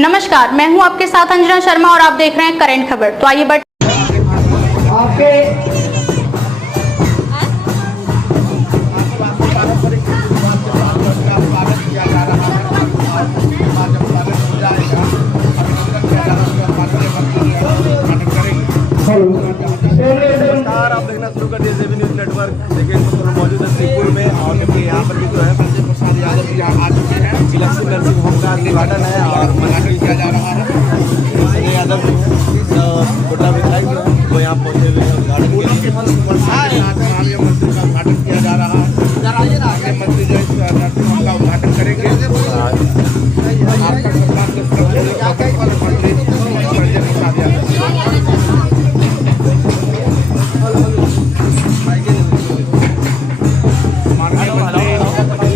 नमस्कार, मैं हूं आपके साथ अंजना शर्मा और आप देख रहे हैं करंट खबर। तो आइए आपके नमस्कार, आप देखना शुरू कर दिए जेबी न्यूज नेटवर्क। देखिए मौजूद है श्रीपुर में और देखिए यहाँ पर भी जो है संजय प्रसाद यादव यहाँ आ चुके हैं। लक्ष्मी नर्सिंग होम का उद्घाटन है और उद्घाटन किया जा रहा है। संजय यादव जो गोटा विधायक जो है वो यहाँ पहुँचे हुए हैं उद्घाटन के लिए। मंत्री का उद्घाटन किया जा रहा है। मंत्री जो है नर्सिंग होम का उद्घाटन करेंगे।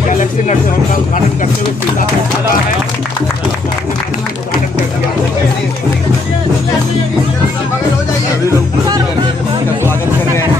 गैलेक्सी नर्सिंग होम का उद्घाटन करते हुए सीधा सभी लोग स्वागत कर रहे हैं।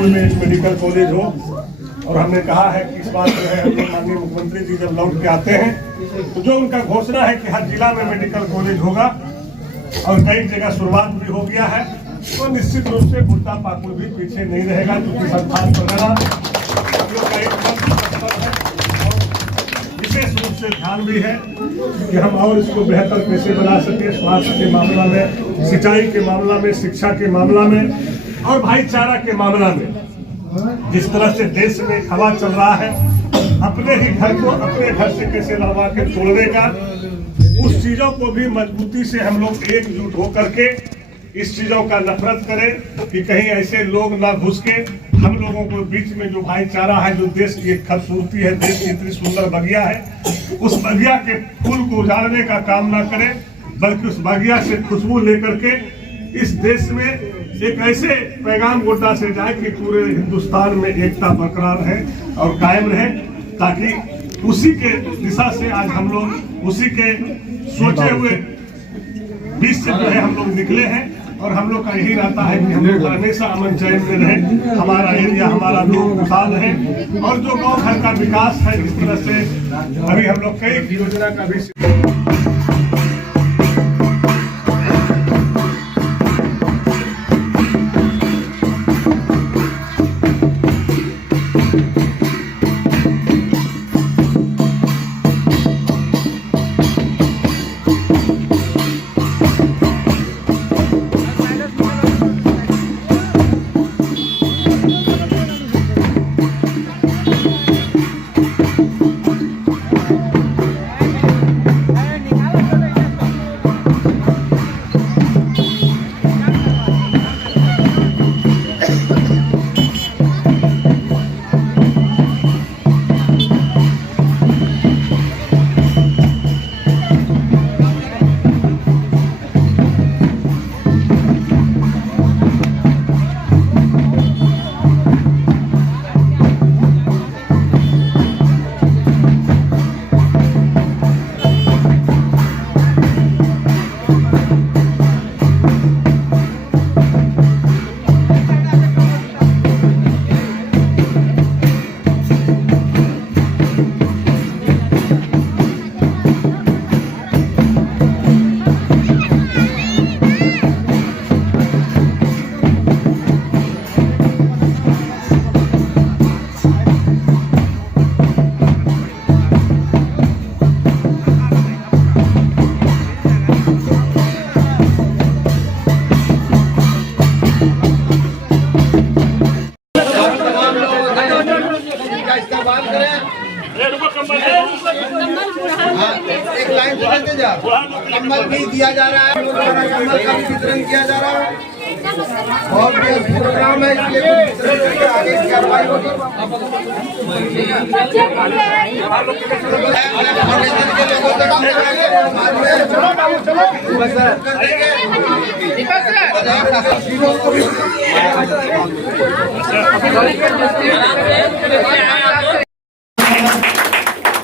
में एक मेडिकल कॉलेज हो और हमने कहा है कि इस बात जो है अपने माननीय मुख्यमंत्री जी जब लौट के आते हैं तो जो उनका घोषणा है कि हर जिला में मेडिकल कॉलेज होगा और कई जगह शुरुआत भी हो गया है, तो निश्चित रूप से बुट्टा पाकुड़ भी पीछे नहीं रहेगा, क्योंकि संस्थान प्रगना विशेष रूप से ध्यान भी है कि हम और इसको बेहतर कैसे बना सके। स्वास्थ्य के मामला में, सिंचाई के मामला में, शिक्षा के मामला में और भाईचारा के मामला में जिस तरह से देश में हवा चल रहा है, अपने ही घर को अपने घर से कैसे लड़वा के तोड़ने का, उस चीजों को भी मजबूती से हम लोग एकजुट होकर के इस चीजों का नफरत करें कि कहीं ऐसे लोग ना घुस के हम लोगों को बीच में जो भाईचारा है, जो देश की एक खूबसूरती है, देश की इतनी सुंदर बगिया है, उस बगिया के फूल को उजाड़ने का काम ना करें, बल्कि उस बगिया से खुशबू लेकर के इस देश में एक ऐसे पैगाम गोटा से जाए कि पूरे हिंदुस्तान में एकता बरकरार है और कायम रहे, ताकि उसी के दिशा से आज हम लोग उसी के सोचे हुए बीच से जो है हम लोग निकले हैं। और हम लोग का यही रहता है कि हम लोग हमेशा अमन चैन में रहे, हमारा एरिया, हमारा लोग खुशहाल है और जो गाँव घर का विकास है, इस तरह से अभी हम लोग कई योजना का भी आहिस्ता बात करें। हाँ, एक लाइन पकड़ते जा। कम्बल भी दिया जा रहा है, कम्बल का भी वितरण किया जा रहा है। बहुत व्यस्त प्रोग्राम है, इसलिए वितरण करके आगे की कार्रवाई होगी। फाउंडेशन के लोगों से काम करेंगे, बाद में कर देंगे।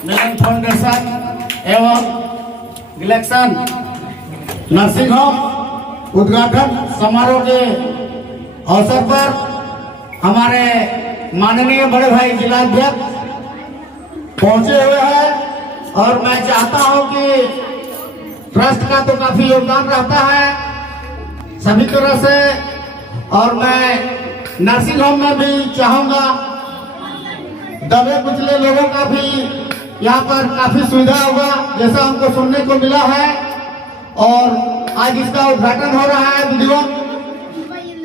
मिलन फाउंडेशन एवं इलेक्शन नर्सिंग होम उद्घाटन समारोह के अवसर पर हमारे माननीय बड़े भाई जिलाध्यक्ष पहुंचे हुए हैं और मैं चाहता हूं कि ट्रस्ट का तो काफी योगदान रहता है सभी तरह से, और मैं नर्सिंग होम में भी चाहूंगा दबे कुचले लोगों का भी यहाँ पर काफी सुविधा होगा जैसा हमको सुनने को मिला है, और आज इसका उद्घाटन हो रहा है वीडियो।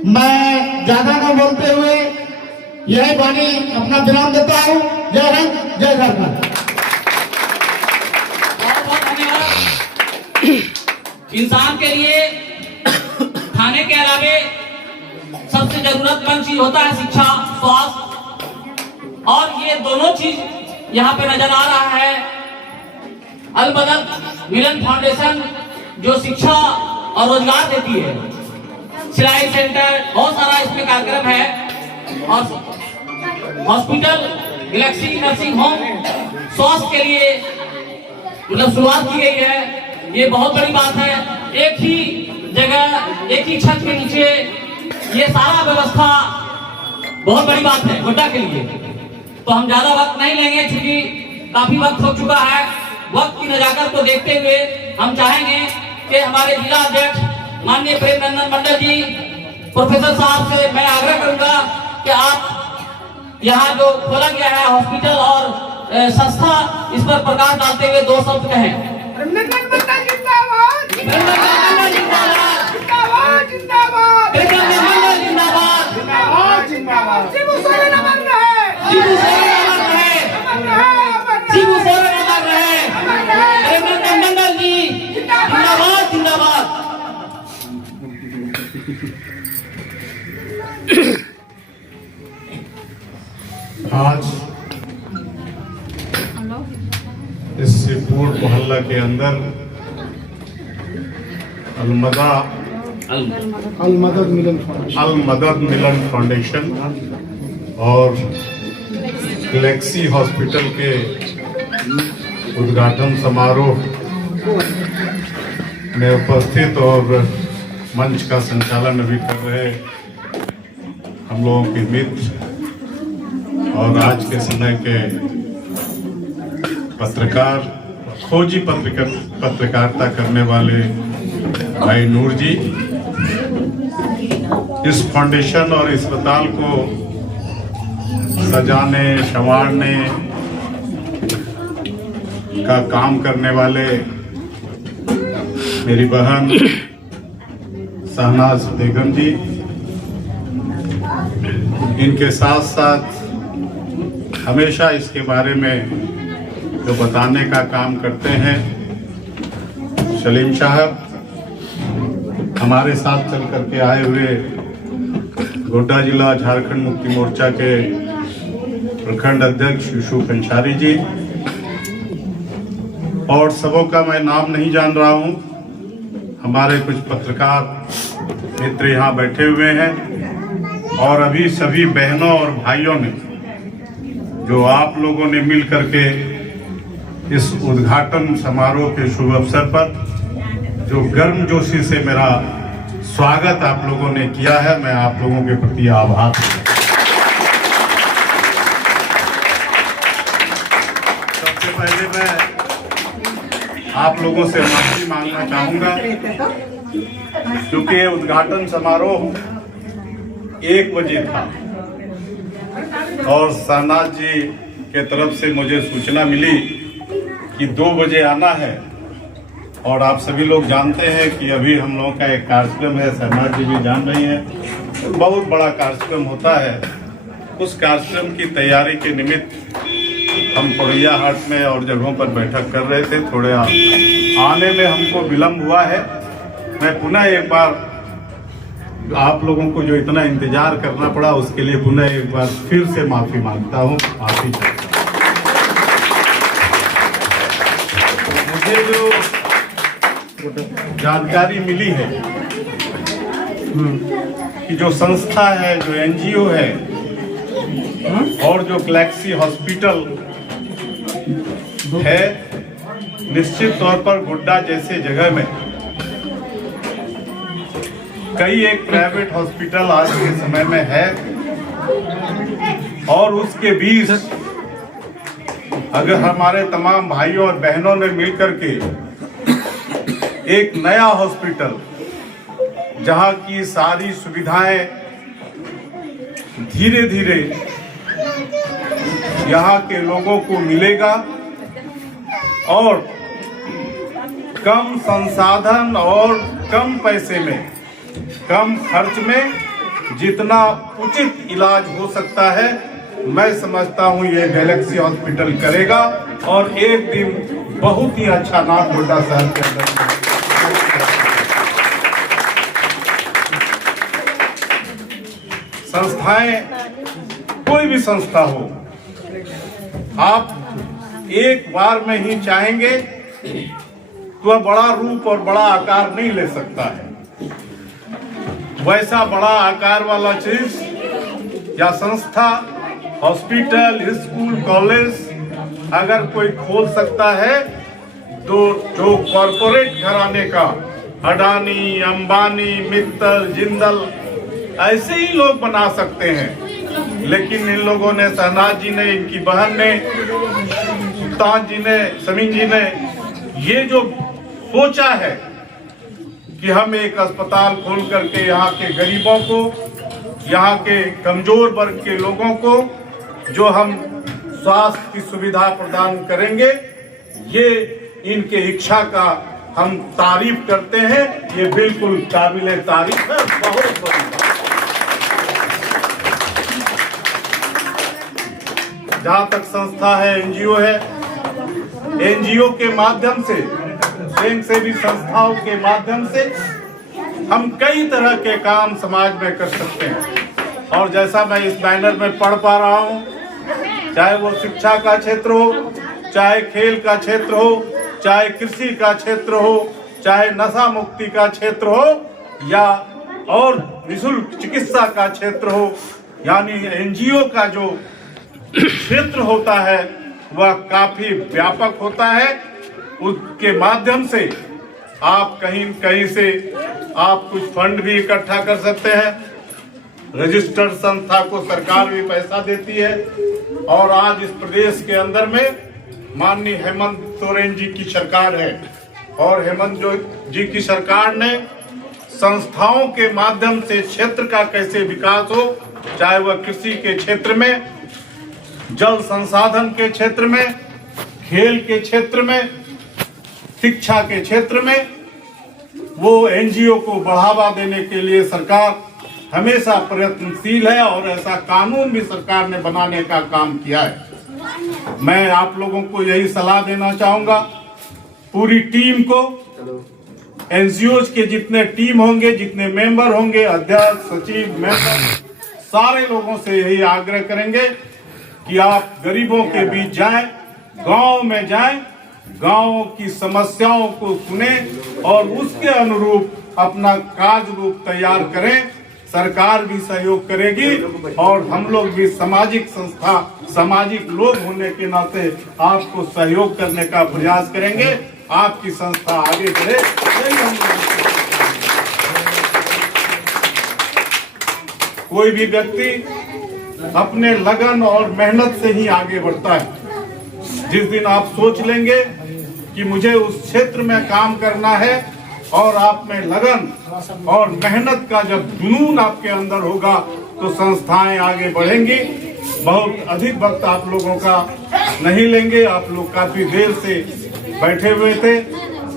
मैं ज्यादा न बोलते हुए यही वाणी अपना विराम देता हूँ। जय हिंद, जय झारखंड। बहुत धन्यवाद। इंसान के लिए खाने के अलावे सबसे जरूरतमंद चीज होता है शिक्षा, स्वास्थ्य, और ये दोनों चीज यहाँ पे नजर आ रहा है। अलमदद मिलन फाउंडेशन जो शिक्षा और रोजगार देती है, सिलाई सेंटर, बहुत सारा इसमें कार्यक्रम है, और हॉस्पिटल, गैलेक्सी नर्सिंग होम, स्वास्थ्य के लिए मतलब शुरुआत की गई है। ये बहुत बड़ी बात है। एक ही जगह, एक ही छत के नीचे ये सारा व्यवस्था बहुत बड़ी बात है गोड्डा के लिए। तो हम ज्यादा वक्त नहीं लेंगे क्योंकि काफी वक्त हो चुका है। वक्त की नजाकत को देखते हुए हम चाहेंगे कि हमारे जिला अध्यक्ष माननीय प्रेम नंदन मंडल जी, प्रोफेसर साहब से मैं आग्रह करूंगा कि आप यहाँ जो खोला गया है हॉस्पिटल और संस्था, इस पर प्रकाश डालते हुए दो शब्द कहें। आज इस सिपुर मोहल्ला के अंदर अलमदद मिलन फाउंडेशन और गैलेक्सी हॉस्पिटल के उद्घाटन समारोह में उपस्थित और मंच का संचालन अभी कर रहे हम लोगों के मित्र और आज के समय के पत्रकार, खोजी पत्रकारिता करने वाले भाई नूर जी, इस फाउंडेशन और अस्पताल को सजाने संवारने का काम करने वाले मेरी बहन शहनाज बेगम जी, इनके साथ साथ हमेशा इसके बारे में जो बताने का काम करते हैं सलीम साहब, हमारे साथ चल करके आए हुए गोड्डा जिला झारखंड मुक्ति मोर्चा के प्रखंड अध्यक्ष यूसुफ अंसारी जी, और सबों का मैं नाम नहीं जान रहा हूं। हमारे कुछ पत्रकार मित्र यहाँ बैठे हुए हैं, और अभी सभी बहनों और भाइयों ने जो आप लोगों ने मिल करके इस उद्घाटन समारोह के शुभ अवसर पर जो गर्मजोशी से मेरा स्वागत आप लोगों ने किया है, मैं आप लोगों के प्रति आभार। सबसे पहले मैं आप लोगों से माफी मांगना चाहूंगा क्योंकि ये उद्घाटन समारोह 1 बजे था और शहनाज जी के तरफ से मुझे सूचना मिली कि 2 बजे आना है, और आप सभी लोग जानते हैं कि अभी हम लोगों का एक कार्यक्रम है, शहनाज जी भी जान रही हैं, बहुत बड़ा कार्यक्रम होता है। उस कार्यक्रम की तैयारी के निमित्त हम पड़ैया हाट में और जगहों पर बैठक कर रहे थे, थोड़े आने में हमको विलम्ब हुआ है। मैं पुनः एक बार आप लोगों को जो इतना इंतजार करना पड़ा उसके लिए पुनः एक बार फिर से माफी मांगता हूँ। माफी चाहता हूँ। मुझे जो जानकारी मिली है कि जो संस्था है, जो एनजीओ है और जो गैलेक्सी हॉस्पिटल है, निश्चित तौर पर गोड्डा जैसे जगह में कई एक प्राइवेट हॉस्पिटल आज के समय में है और उसके बीच अगर हमारे तमाम भाइयों और बहनों ने मिलकर के एक नया हॉस्पिटल जहां की सारी सुविधाएं धीरे धीरे यहाँ के लोगों को मिलेगा और कम संसाधन और कम पैसे में, कम खर्च में जितना उचित इलाज हो सकता है, मैं समझता हूँ ये गैलेक्सी हॉस्पिटल करेगा और एक दिन बहुत ही अच्छा नाम गोड्डा शहर के अंदर। संस्थाएं, कोई भी संस्था हो, आप एक बार में ही चाहेंगे तो वह बड़ा रूप और बड़ा आकार नहीं ले सकता है। वैसा बड़ा आकार वाला चीज या संस्था, हॉस्पिटल, स्कूल, कॉलेज अगर कोई खोल सकता है तो जो कॉरपोरेट घराने का अडानी, अंबानी, मित्तल, जिंदल ऐसे ही लोग बना सकते हैं। लेकिन इन लोगों ने, शहनाज जी ने, इनकी बहन ने, सुल्तान जी ने, समीन जी ने ये जो सोचा है कि हम एक अस्पताल खोल करके यहाँ के गरीबों को, यहाँ के कमजोर वर्ग के लोगों को जो हम स्वास्थ्य की सुविधा प्रदान करेंगे, ये इनके इच्छा का हम तारीफ करते हैं। ये बिल्कुल काबिले तारीफ है, बहुत बड़ी बात। जहाँ तक संस्था है, एनजीओ है, एनजीओ के माध्यम से, स्वयं सेवी संस्थाओं के माध्यम से हम कई तरह के काम समाज में कर सकते हैं। और जैसा मैं इस बैनर में पढ़ पा रहा हूँ, चाहे वो शिक्षा का क्षेत्र हो, चाहे खेल का क्षेत्र हो, चाहे कृषि का क्षेत्र हो, चाहे नशा मुक्ति का क्षेत्र हो या और निःशुल्क चिकित्सा का क्षेत्र हो, यानी एनजीओ का जो क्षेत्र होता है वह काफी व्यापक होता है। उसके माध्यम से आप कहीं कहीं से आप कुछ फंड भी इकट्ठा कर सकते हैं। रजिस्टर्ड संस्था को सरकार भी पैसा देती है और आज इस प्रदेश के अंदर में माननीय हेमंत सोरेन जी की सरकार है और हेमंत जी की सरकार ने संस्थाओं के माध्यम से क्षेत्र का कैसे विकास हो, चाहे वह कृषि के क्षेत्र में, जल संसाधन के क्षेत्र में, खेल के क्षेत्र में, शिक्षा के क्षेत्र में, वो एनजीओ को बढ़ावा देने के लिए सरकार हमेशा प्रयत्नशील है और ऐसा कानून भी सरकार ने बनाने का काम किया है। मैं आप लोगों को यही सलाह देना चाहूंगा, पूरी टीम को, एनजीओ के जितने टीम होंगे, जितने मेंबर होंगे, अध्यक्ष, सचिव, मेंबर, सारे लोगों से यही आग्रह करेंगे कि आप गरीबों के बीच जाएं, गांव में जाएं, गांवों की समस्याओं को सुने और उसके अनुरूप अपना कार्य रूप तैयार करें। सरकार भी सहयोग करेगी और हम लोग भी सामाजिक संस्था, सामाजिक लोग होने के नाते आपको सहयोग करने का प्रयास करेंगे। आपकी संस्था आगे बढ़े, यही हम कोई भी व्यक्ति अपने लगन और मेहनत से ही आगे बढ़ता है। जिस दिन आप सोच लेंगे कि मुझे उस क्षेत्र में काम करना है और आप में लगन और मेहनत का जब जुनून आपके अंदर होगा तो संस्थाएं आगे बढ़ेंगी। बहुत अधिक वक्त आप लोगों का नहीं लेंगे, आप लोग काफी देर से बैठे हुए थे,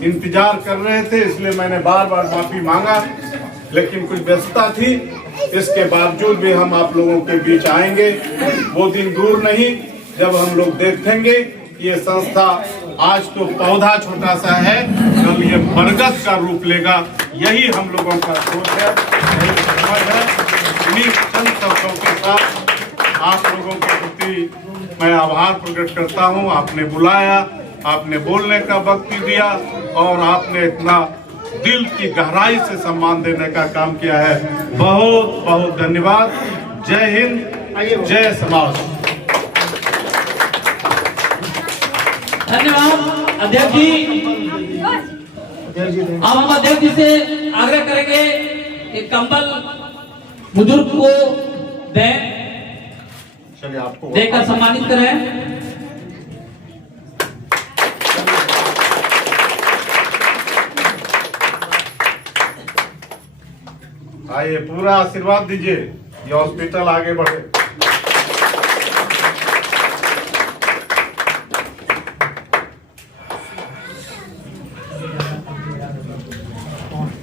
इंतजार कर रहे थे, इसलिए मैंने बार बार माफी मांगा, लेकिन कुछ व्यस्तता थी। इसके बावजूद भी हम आप लोगों के बीच आएंगे। वो दिन दूर नहीं जब हम लोग देखेंगे ये संस्था आज तो पौधा छोटा सा है, कल ये बरगद का रूप लेगा, यही हम लोगों का सोच है, यही समझ है। इन्हीं चंद शब्दों के साथ आप लोगों के प्रति मैं आभार प्रकट करता हूं। आपने बुलाया, आपने बोलने का वक्त दिया और आपने इतना दिल की गहराई से सम्मान देने का काम किया है। बहुत बहुत धन्यवाद। जय हिंद, जय समाज। धन्यवाद अध्यक्ष जी। अब हम अध्यक्ष जी से आग्रह करेंगे कि कंबल बुजुर्ग को दें, चलिए आपको देकर सम्मानित करें। आइए, पूरा आशीर्वाद दीजिए, ये हॉस्पिटल आगे बढ़े।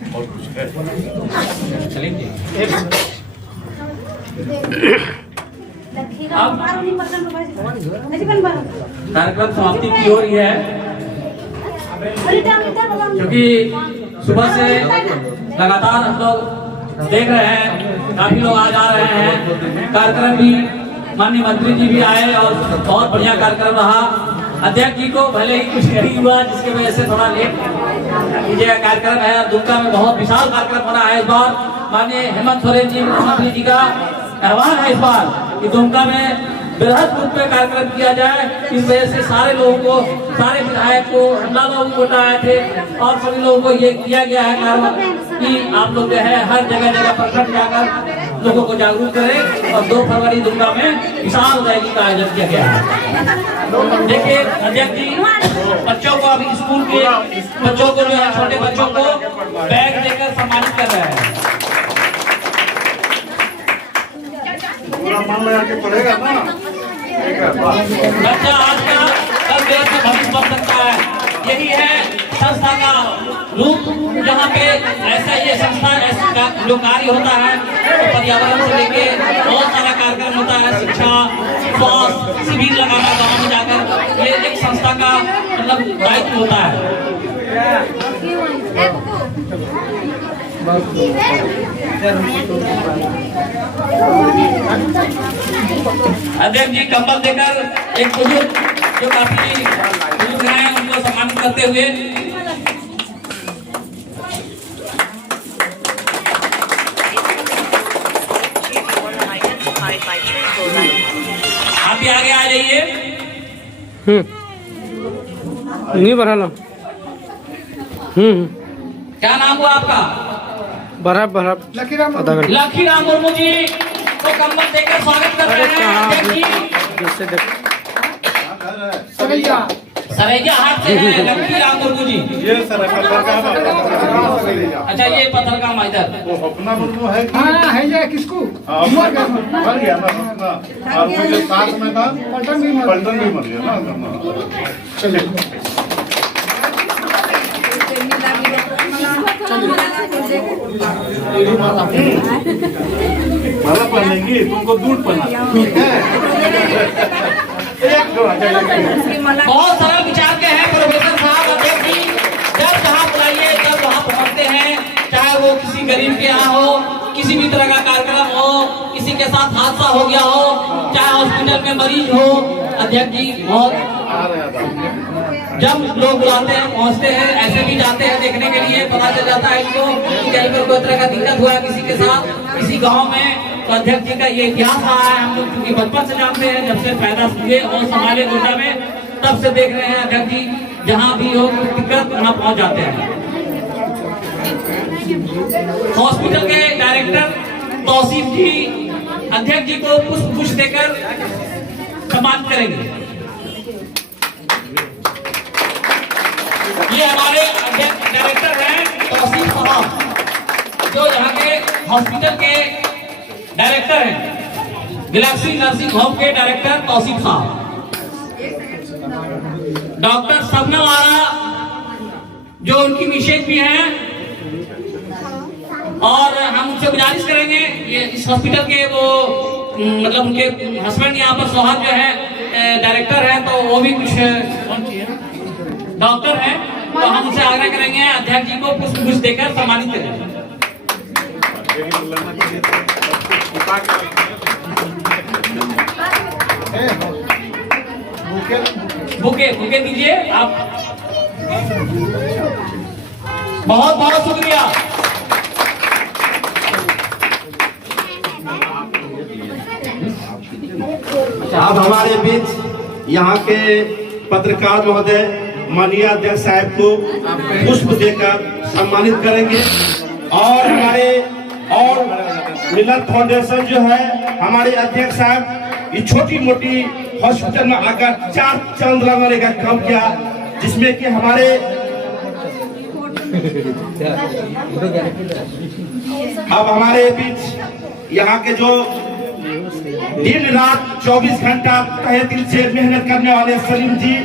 और कुछ है? कार्यक्रम समाप्ति की ओर है, क्योंकि सुबह से लगातार हम लोग देख रहे हैं, काफी लोग आ जा रहे हैं। कार्यक्रम भी माननीय मंत्री जी भी आए और बहुत बढ़िया कार्यक्रम रहा। अध्यक्ष जी को भले ही कुछ नहीं हुआ, जिसकी वजह से थोड़ा लेट कीजिएगा कार्यक्रम है। दुमका में बहुत विशाल कार्यक्रम होना है इस बार। माननीय हेमंत सोरेन जी मुख्यमंत्री जी का आह्वान है इस बार कि दुमका में बृहद रूप में कार्यक्रम किया जाए। इस वजह से सारे लोगों को, सारे विधायक को, हमला लोग वोट आए थे और सभी लोगों को ये किया गया है कारण कि आप लोग जो है हर जगह जगह प्रखंड जाकर लोगों को जागरूक करें। और 2 फरवरी दुमका में विशाल रैली का आयोजन किया गया है। देखिए अध्यक्ष जी, बच्चों को अभी स्कूल के बच्चों को जो है, छोटे बच्चों को बैग देकर सम्मानित कर रहे हैं। पूरा मन लगा के पढ़ेगा ना, बच्चा आज का कल देश में भविष्य बन सकता है। यही है संस्था का रूप, जहाँ पे ऐसा ये संस्था ऐसा जो कार्य होता है, तो पर्यावरण से लेके बहुत सारा कार्यक्रम होता है, शिक्षा, स्वास्थ्य शिविर लगाना गाँव में जाकर, ये एक संस्था का मतलब दायित्व होता है। अध्यक्ष जी कंबल देकर एक बुजुर्ग जो काफी बुजुर्ग हैं उनको सम्मानित करते हुए आप भी आगे आ जाइए। नहीं बढ़ा। क्या नाम हुआ आपका? लकी राम मुर्मू जी को कंबल देकर स्वागत कर रहे हैं। सरैया हाट से है लकी राम मुर्मू जी। ये सर अच्छा, ये पत्थर का इधर वो अपना मुर्मू है कि है ये किसको? मर गया ना अपना, और वो जो साथ में था पलटन भी मर गया ना। चलिए माला पहनेंगी, तुमको दूध पहना। बहुत सरल विचार के हैं प्रोफेसर साहब। अध्यक्ष जी जब जहाँ बुलाइए तब वहाँ पहुँचते हैं, चाहे वो किसी गरीब के यहाँ हो, किसी भी तरह का कार्यक्रम हो, किसी के साथ हादसा हो गया हो, चाहे हॉस्पिटल में मरीज हो। अध्यक्ष जी बहुत जब लोग बुलाते हैं पहुंचते हैं, ऐसे भी जाते हैं देखने के लिए, पता चल जाता है इनको कि कहीं पर कोई तरह का दिक्कत हुआ है किसी के साथ, किसी गांव में। तो अध्यक्ष जी का ये इतिहास रहा है, हम लोग क्योंकि बचपन से जानते हैं, जब से पैदा हुए और संभाले गोटा में, तब से देख रहे हैं अध्यक्ष जी जहाँ भी हो दिक्कत वहाँ पहुँच जाते हैं। हॉस्पिटल के डायरेक्टर तौसीफ जी अध्यक्ष जी को पुष्प देकर सम्मान करेंगे। ये हमारे अध्यक्ष डायरेक्टर हैं तौसीफ साहब, जो यहाँ के हॉस्पिटल के डायरेक्टर हैं, गैलेक्सी नर्सिंग होम के डायरेक्टर तौसीफ साहब। डॉक्टर सबना वाला जो उनकी मिसेज भी हैं, और हम उनसे गुजारिश करेंगे ये इस हॉस्पिटल के वो मतलब उनके हस्बैंड यहाँ पर सौहार्द जो है डायरेक्टर हैं, तो वो भी कुछ डॉक्टर हैं, तो हम उनसे आग्रह करेंगे अध्यक्ष जी को पुष्प देकर सम्मानित करें। बुके दीजिए आप। बहुत बहुत शुक्रिया। अब हमारे बीच यहाँ के पत्रकार महोदय माननीय अध्यक्ष साहब को पुष्प देकर सम्मानित करेंगे और हमारे और मिलन फाउंडेशन जो है, हमारे अध्यक्ष साहब ये छोटी मोटी हॉस्पिटल में आकर 4 चांद लगाने का काम किया, जिसमें कि हमारे अब हमारे बीच यहाँ के जो दिन रात 24 घंटा तहे दिल से मेहनत करने वाले सलीम जी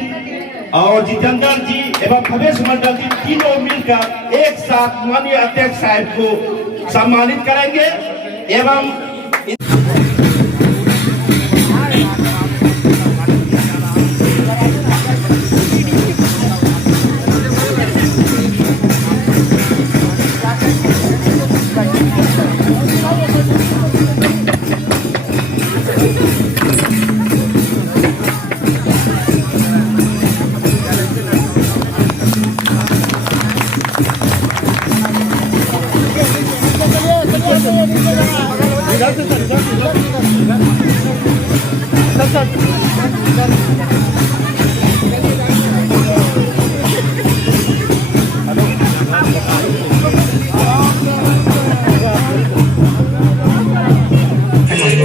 और जितेंद्र जी एवं भवेश मंडल जी तीनों मिलकर एक साथ माननीय अध्यक्ष साहब को सम्मानित करेंगे एवं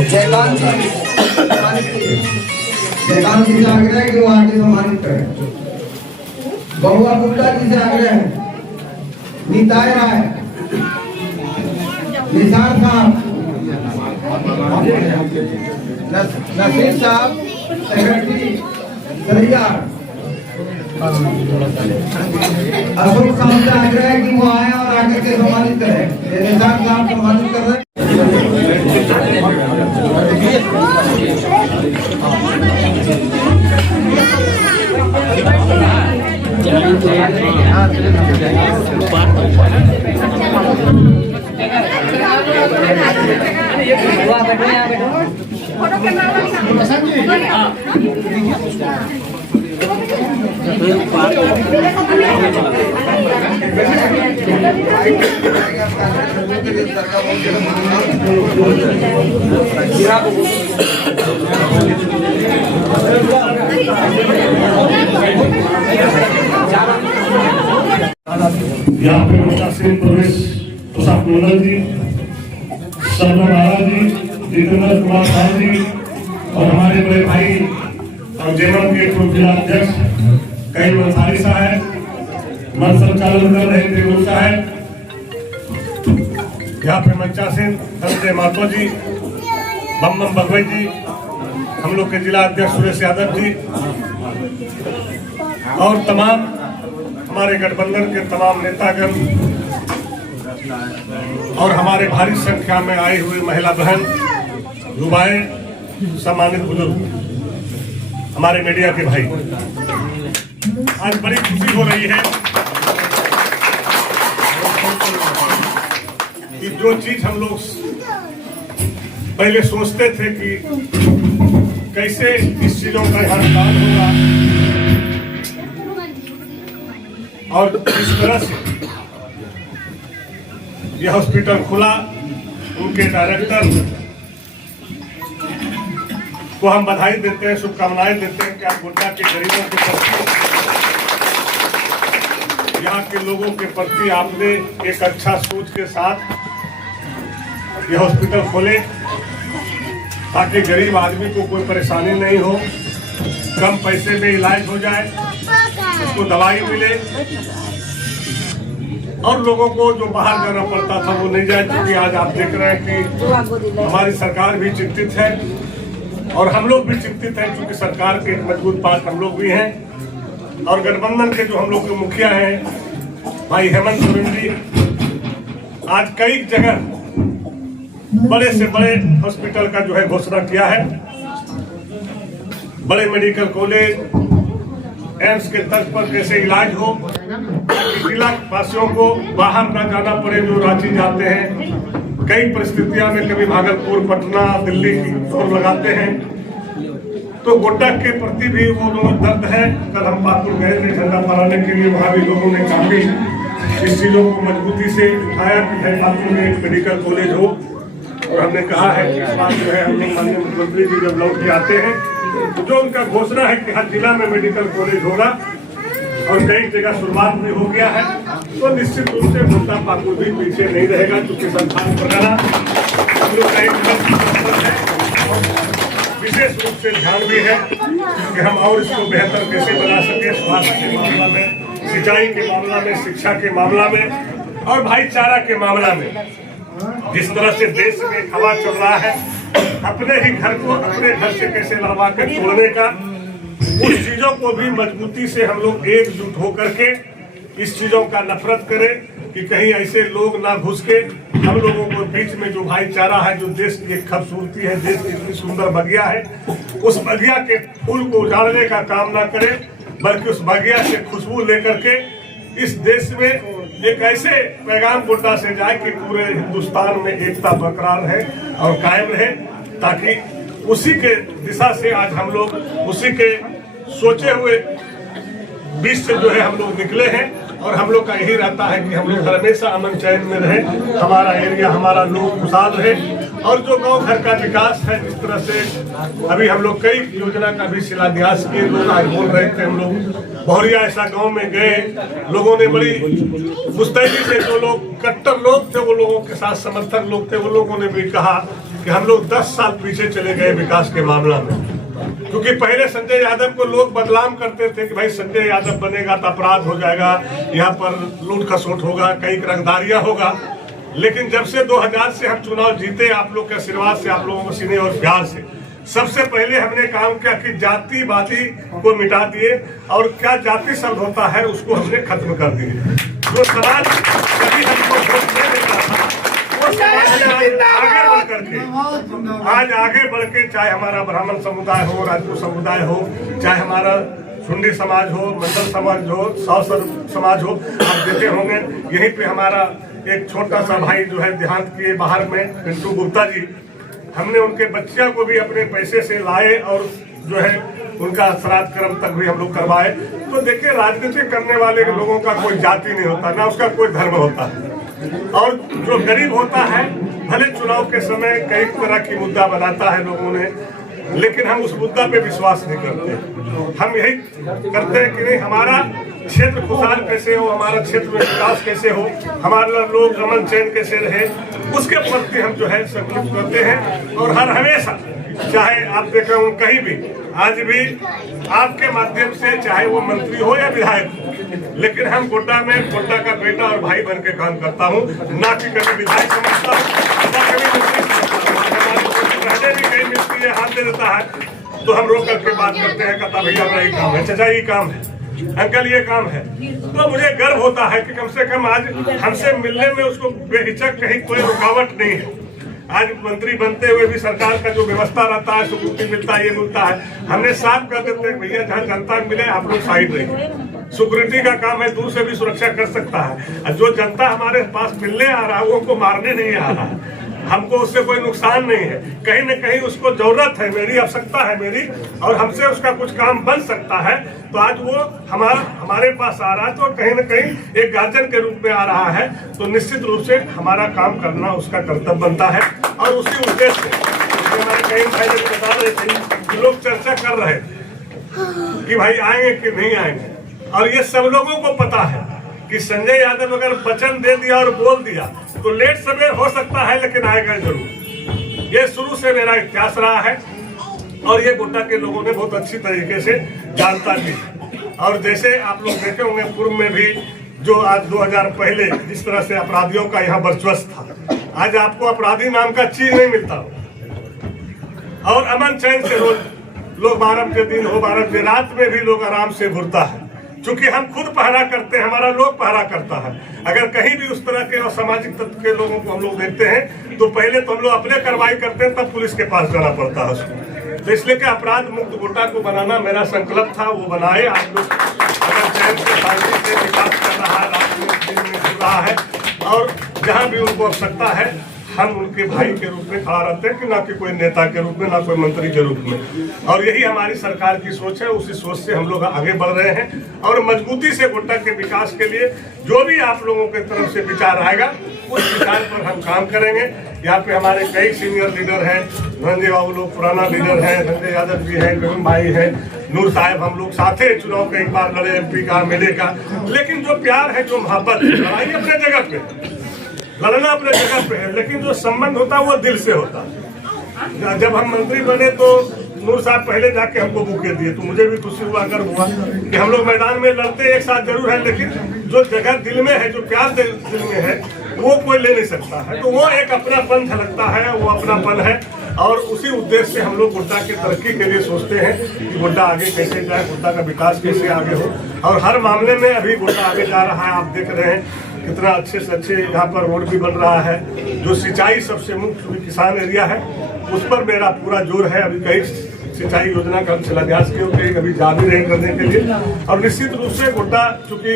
जयकांत जी से आग्रह है कि वो आगे सम्मानित करें। बहुआ गुप्ता जी से आग्रह है, नीताय राय, निसार साहब, नसीर साहब, सेक्रेटरी सरियार, अशोक साहब से आग्रह है कि वो आए और आगे के सम्मानित करें। निसार साहब सम्मानित कर रहे हैं। यहाँ पे मुतासिर प्रवेश प्रसाद गोयल जी, सरवर महाराज जी, जितेंद्र कुमार साहब जी और हमारे बड़े भाई और जेएमएम के पूर्व जिला अध्यक्ष कई मंसारी साहब, मन संचालन कर रहे थे साहब, यहाँ पे मंचासीन संजय मातो जी, बम भगवत जी, हम लोग के जिला अध्यक्ष सुरेश यादव जी और तमाम हमारे गठबंधन के तमाम नेतागण और हमारे भारी संख्या में आए हुए महिला बहन, युवाएं, सम्मानित बुजुर्ग, हमारे मीडिया के भाई, आज बड़ी खुशी हो रही है कि जो चीज हम लोग पहले सोचते थे कि कैसे इस चीजों का यहाँ काम होगा और इस तरह से यह हॉस्पिटल खुला, उनके डायरेक्टर को हम बधाई देते हैं, शुभकामनाएं देते हैं कि आप गोड्डा के गरीबों के प्रति, यहाँ के लोगों के प्रति आपने एक अच्छा सोच के साथ यह हॉस्पिटल खोले ताकि गरीब आदमी को कोई परेशानी नहीं हो, कम पैसे में इलाज हो जाए, उसको दवाई मिले और लोगों को जो बाहर जाना पड़ता था वो नहीं जाए। क्योंकि आज आप देख रहे हैं कि हमारी सरकार भी चिंतित है और हम लोग भी चिंतित हैं, क्योंकि सरकार के एक मजबूत पार्ट हम लोग भी हैं और गठबंधन के जो हम लोग के मुखिया हैं भाई हेमंत सोरेन जी, आज कई जगह बड़े से बड़े हॉस्पिटल का जो है घोषणा किया है बड़े मेडिकल कॉलेज, एम्स के तर्ज पर कैसे इलाज हो, जिला वासियों को बाहर न जाना पड़े जो रांची जाते हैं। कई परिस्थितियों में कभी भागलपुर, पटना, दिल्ली की दौड़ लगाते हैं, तो गोड्डा के प्रति भी वो लोग दर्द है। कल हम पाकुड़ गए थे झंडा फहराने के लिए, वहाँ भी लोगों ने काफी इस चीजों को मजबूती से उठाया कि पाकुड़ में एक मेडिकल कॉलेज हो। और हमने कहा है कि इस बात जो है हम लोग माननीय मुख्यमंत्री जी जब लौट के आते हैं तो जो उनका घोषणा है कि हर जिला में मेडिकल कॉलेज होगा और कई जगह शुरुआत भी हो गया है, तो निश्चित रूप से गोड्डा पाकुड़ भी पीछे नहीं रहेगा, क्योंकि संस्थान वगैरह हम लोग का एक विशेष रूप से ध्यान भी है कि हम और इसको बेहतर कैसे बना सके, स्वास्थ्य के मामला में, सिंचाई के मामला में, शिक्षा के मामला में और भाईचारा के मामला में। जिस तरह से देश में हवा चल रहा है, अपने ही घर को अपने घर से कैसे लड़वा कर तोड़ने का, उस चीजों को भी मजबूती से हम लोग एकजुट होकर के इस चीजों का नफरत करें कि कहीं ऐसे लोग ना घुस के हम लोगों को बीच में जो भाईचारा है, जो देश की एक खूबसूरती है, देश की इतनी सुंदर बगिया है, उस बगिया के फूल को उजाड़ने का काम ना करें, बल्कि उस बगिया से खुशबू लेकर के इस देश में एक ऐसे पैगाम गोड्डा से जाए कि पूरे हिंदुस्तान में एकता बरकरार रहे और कायम रहे, ताकि उसी के दिशा से आज हम लोग उसी के सोचे हुए बीच से जो है हम लोग निकले हैं। और हम लोग का यही रहता है कि हम लोग हमेशा अमन चैन में रहे, हमारा एरिया, हमारा लोग खुशहाल रहे। और जो गांव घर का विकास है, जिस तरह से अभी हम लोग कई योजना का भी शिलान्यास किए, लोग आज बोल रहे थे, हम लोग बहुरिया ऐसा गांव में गए, लोगों ने बड़ी मुस्तैदी से, जो लोग कट्टर लोग थे वो लोगों के साथ समर्थक लोग थे, वो लोगों ने भी कहा कि हम लोग 10 साल पीछे चले गए विकास के मामला में। क्योंकि पहले संजय यादव को लोग बदनाम करते थे कि भाई संजय यादव बनेगा तो अपराध हो जाएगा, यहाँ पर लूट खसोट होगा, कई रंगदारियां होगा। लेकिन जब से 2000 से हम चुनाव जीते, आप लोग के आशीर्वाद से, आप लोगों के सीने और प्यार से, सबसे पहले हमने काम किया कि जातिवादी को मिटा दिए और क्या जाति शब्द होता है उसको हमने खत्म कर दिए। जो समाज कभी हमको वोट नहीं देता था, वो समाज में आगे बढ़ करके, आज आगे बढ़ के, चाहे हमारा ब्राह्मण समुदाय हो, राजपूत समुदाय हो, चाहे हमारा सुंडी समाज हो, मंडल समाज हो, सावसर समाज हो, आप देखे होंगे यहीं पे हमारा एक छोटा सा भाई जो है देहांत किए बाहर में, पिंटू गुप्ता जी, हमने उनके बच्चियों को भी अपने पैसे से लाए और जो है उनका श्राद्ध कर्म तक भी हम लोग करवाए। तो देखिए, राजनीति करने वाले लोगों का कोई जाति नहीं होता, ना उसका कोई धर्म होता है। और जो गरीब होता है, भले चुनाव के समय कई तरह की मुद्दा बनाता है लोगों ने, लेकिन हम उस मुद्दा पे विश्वास नहीं करते। हम यही करते हैं कि नहीं, हमारा क्षेत्र खुशहाल कैसे हो, हमारा क्षेत्र में विकास कैसे हो, हमारे लोग अमन चैन कैसे रहे, उसके प्रति हम जो है संकल्प करते हैं। और हर हमेशा, चाहे आप देखें हूँ कहीं भी, आज भी आपके माध्यम से, चाहे वो मंत्री हो या विधायक हो, लेकिन हम गोड्डा में गोड्डा का बेटा और भाई बन के काम करता हूँ, ना कि कभी विधायक समझता हूँ, ना कभी मंत्री समझता हूँ। पहले भी कहीं मिलती है, हाथ दे देता है तो हम रोक करके बात करते हैं, कहता भैया मेरा ये काम है, चाचा ये काम है, अंकल ये काम है। तो मुझे गर्व होता है कि कम से कम आज हमसे मिलने में उसको बेहिचक कहीं कोई रुकावट नहीं है। आज मंत्री बनते हुए भी सरकार का जो व्यवस्था रहता है, स्वीकृति मिलता है, ये मिलता है, हमने साफ कर देते हैं भैया जहाँ जनता मिले आप लोग साइड रहिए। सिक्योरिटी का काम है, दूर से भी सुरक्षा कर सकता है। जो जनता हमारे पास मिलने आ रहा है वो उनको मारने नहीं आ रहा है, हमको उससे कोई नुकसान नहीं है। कहीं न कहीं उसको जरूरत है मेरी, आवश्यकता है मेरी, और हमसे उसका कुछ काम बन सकता है, तो आज वो हमारे पास आ रहा है, तो कहीं न कहीं एक गार्जियन के रूप में आ रहा है, तो निश्चित रूप से हमारा काम करना उसका कर्तव्य बनता है। और उसी उद्देश्य से हमारे कई भाई बता रहे थे, लोग चर्चा कर रहे थे कि भाई आएंगे कि नहीं आएंगे, और ये सब लोगों को पता है कि संजय यादव अगर वचन दे दिया और बोल दिया तो लेट सवेर हो सकता है, लेकिन आएगा जरूर। ये शुरू से मेरा इतिहास रहा है और ये गोड्डा के लोगों ने बहुत अच्छी तरीके से जानता भी। और जैसे आप लोग देखे होंगे पूर्व में भी, जो आज 2000 पहले जिस तरह से अपराधियों का यहाँ वर्चस्व था, आज आपको अपराधी नाम का चीज नहीं मिलता। और अमन चैन से रोज लोग 12 बजे दिन हो, 12 बजे रात में भी लोग आराम से घुरता है, क्योंकि हम खुद पहरा करते हैं, हमारा लोग पहरा करता है। अगर कहीं भी उस तरह के असामाजिक तत्व के लोगों को हम लोग देखते हैं तो पहले तो हम लोग अपने कार्रवाई करते हैं, तब पुलिस के पास जाना पड़ता है उसको। तो इसलिए कि अपराध मुक्त गोड्डा को बनाना मेरा संकल्प था, वो बनाए। आप लोग अगर चैन से शांति से विकास कर रहा है, राजनीतिक दिन में जुड़ रहा है, और जहाँ भी उनको आवश्यकता है हम उनके भाई के रूप में खड़ा रहते हैं, कि ना कि कोई नेता के रूप में, ना कोई मंत्री के रूप में। और यही हमारी सरकार की सोच है, उसी सोच से हम लोग आगे बढ़ रहे हैं। और मजबूती से गोड्डा के विकास के लिए जो भी आप लोगों के तरफ से विचार आएगा, उस विचार पर हम काम करेंगे। यहाँ पे हमारे कई सीनियर लीडर हैं, धनंजय बाबू लोग पुराना लीडर है, संजय यादव जी है, गगन भाई है, नूर साहब, हम लोग साथ ही चुनाव कई बार लड़े, MP का, MLA का। लेकिन जो प्यार है, जो मोहब्बत, लड़ाई अपने जगह पे, लड़ना अपने जगह पे है, लेकिन जो संबंध होता है वो दिल से होता है। जब हम मंत्री बने तो नूर साहब पहले जाके हमको बुके दिए, तो मुझे भी खुशी हुआ, गर्व हुआ कि हम लोग मैदान में लड़ते एक साथ जरूर है, लेकिन जो जगह दिल में है, जो प्यार दिल में है, वो कोई ले नहीं सकता है। तो वो एक अपनापन झलकता है, वो अपनापन है। और उसी उद्देश्य से हम लोग गोड्डा की तरक्की के लिए सोचते हैं कि गोड्डा आगे कैसे जाए, गोड्डा का विकास कैसे आगे हो। और हर मामले में अभी गोड्डा आगे जा रहा है। आप देख रहे हैं कितना अच्छे से अच्छे यहाँ पर रोड भी बन रहा है। जो सिंचाई सबसे मुख्य किसान एरिया है, उस पर मेरा पूरा जोर है। अभी कई सिंचाई योजना का शिलान्यास किए, कभी जा भी रहे करने के लिए। और निश्चित रूप से गोड्डा चूंकि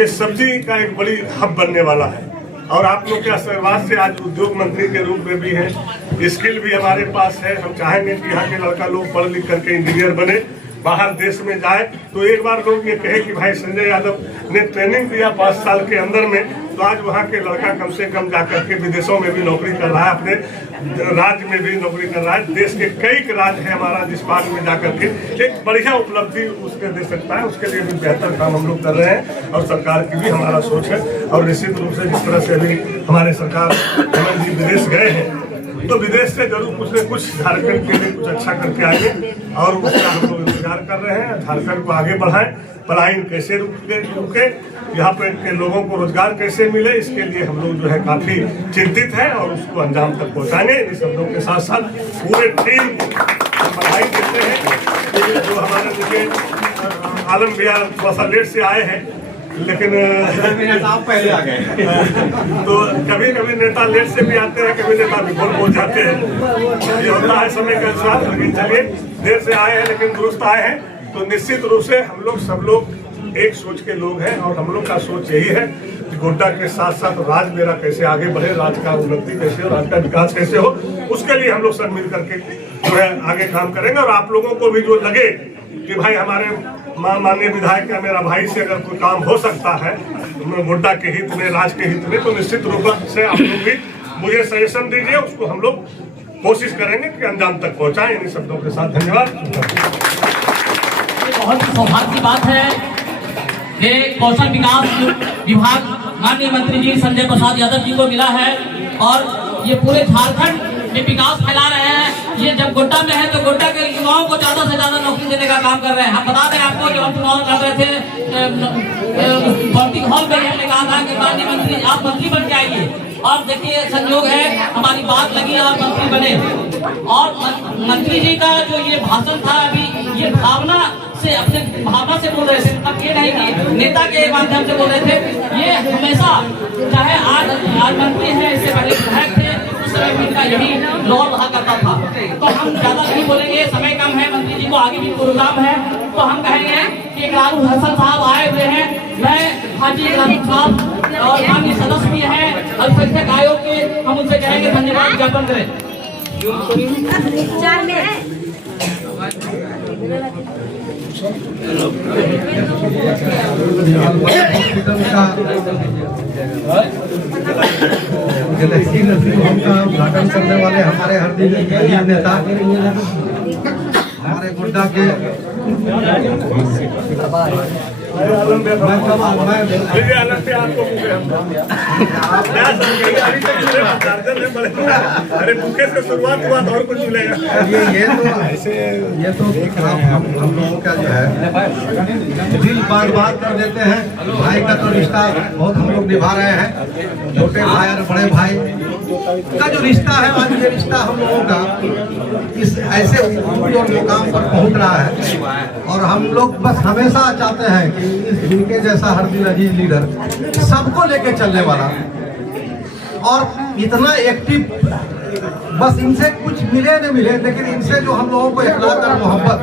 ये सब्जी का एक बड़ी हब बनने वाला है, और आप लोग के आशीर्वाद से आज उद्योग मंत्री के रूप में भी है, स्किल भी हमारे पास है। हम चाहेंगे कि यहाँ के लड़का लोग पढ़ लिख करके इंजीनियर बने, बाहर देश में जाए। तो एक बार लोग ये कहे कि भाई संजय यादव ने ट्रेनिंग दिया 5 साल के अंदर में, तो आज वहाँ के लड़का कम से कम जाकर के विदेशों में भी नौकरी कर रहा है, अपने राज्य में भी नौकरी कर रहा है। देश के कई राज्य है हमारा, जिस भाग में जाकर के एक बढ़िया उपलब्धि उसके दे सकता है। उसके लिए भी बेहतर काम हम लोग कर रहे हैं, और सरकार की भी हमारा सोच है। और निश्चित रूप से जिस तरह से अभी हमारे सरकार हेमंत जी विदेश गए हैं, तो विदेश से जरूर कुछ न कुछ झारखंड के लिए कुछ अच्छा करके आएंगे, और उसका हम लोग इंतजार कर रहे हैं। झारखंड को आगे बढ़ाएं, पलायन कैसे रुके, यहाँ पे के लोगों को रोजगार कैसे मिले, इसके लिए हम लोग जो है काफी चिंतित हैं, और उसको अंजाम तक पहुँचाएंगे। इन सब लोग के साथ साथ पूरे टीम को बधाई देते हैं। जो हमारे देखिए आलम भैया थोड़ा सा लेट से आए हैं, लेकिन आप पहले आ गए। तो कभी कभी नेता लेट से भी आते हैं, कभी नेता भी बहुत पहुंच जाते हैं, ये होता है समय के अनुसार। लेकिन चलिए, देर से आए हैं लेकिन दुरुस्त आए हैं। तो निश्चित रूप से हम लोग सब लोग एक सोच के लोग हैं, और हम लोग का सोच यही है कि गोड्डा के साथ साथ राज्य मेरा कैसे आगे बढ़े, राज्य का उन्नति कैसे हो, राज्य का विकास कैसे हो, उसके लिए हम लोग सब मिल करके जो है आगे काम करेंगे। और आप लोगों को भी जो लगे कि भाई हमारे माननीय विधायक या मेरा भाई से अगर कोई काम हो सकता है गोड्डा के हित में, राज्य के हित में, तो निश्चित रूप से आप लोग भी मुझे सजेशन दीजिए, उसको हम लोग कोशिश करेंगे कि अंजाम तक पहुंचाएं। इन शब्दों के साथ धन्यवाद। बहुत सौभाग्य की बात है कि कौशल विकास विभाग माननीय मंत्री जी संजय प्रसाद यादव जी को मिला है, और ये पूरे झारखंड में विकास फैला रहे हैं। ये जब गोड्डा में है तो गोड्डा के युवाओं को ज्यादा से ज्यादा नौकरी देने का काम कर रहे हैं। हम बता दें आपको, जब हम चुनाव लड़ रहे थे भर्ती हॉल में, हमने कहा था कि माननीय मंत्री आप मंत्री बन के आइए, और देखिए संयोग है हमारी बात लगी और मंत्री बने। और मंत्री जी का जो ये भाषण था अभी, ये भावना से, अपने भावना से बोल रहे थे, अब ये नहीं कि नेता के माध्यम से बोल रहे थे। ये हमेशा, चाहे आज मंत्री है, इससे पहले विधायक थे, उस समय इनका यही लॉ रहा करता था। तो हम ज्यादा नहीं बोलेंगे, समय कम है, मंत्री जी को आगे भी प्रोग्राम है। तो हम कहेंगे कि इकरारुल हसन साहब आए हुए हैं, मैं हाजी इकरारुल साहब और माननीय सदस्य भी हैं अल्पसंख्यक आयोग के, हम उनसे कहेंगे धन्यवाद ज्ञापन करें। गैलेक्सी नर्सिंग होम का उद्घाटन करने वाले हमारे हरदीप नेता, हमारे गोड्डा के अरे भूखे से शुरुआत हुआ और कुछ मिलेगा। ये तो हम लोगों का जो है दिल बार बार कर देते हैं। भाई का तो रिश्ता बहुत हम लोग निभा रहे हैं, छोटे भाई और बड़े भाई का जो रिश्ता है, आज ये रिश्ता हम लोगों का इस ऐसे मुकाम पर पहुंच रहा है। और हम लोग बस हमेशा चाहते हैं कि इनके जैसा हर दिल अजीज लीडर सबको लेके चलने वाला, और इतना एक्टिव बस इनसे कुछ मिले न मिले, लेकिन इनसे जो हम लोगों को इखलाक और मोहब्बत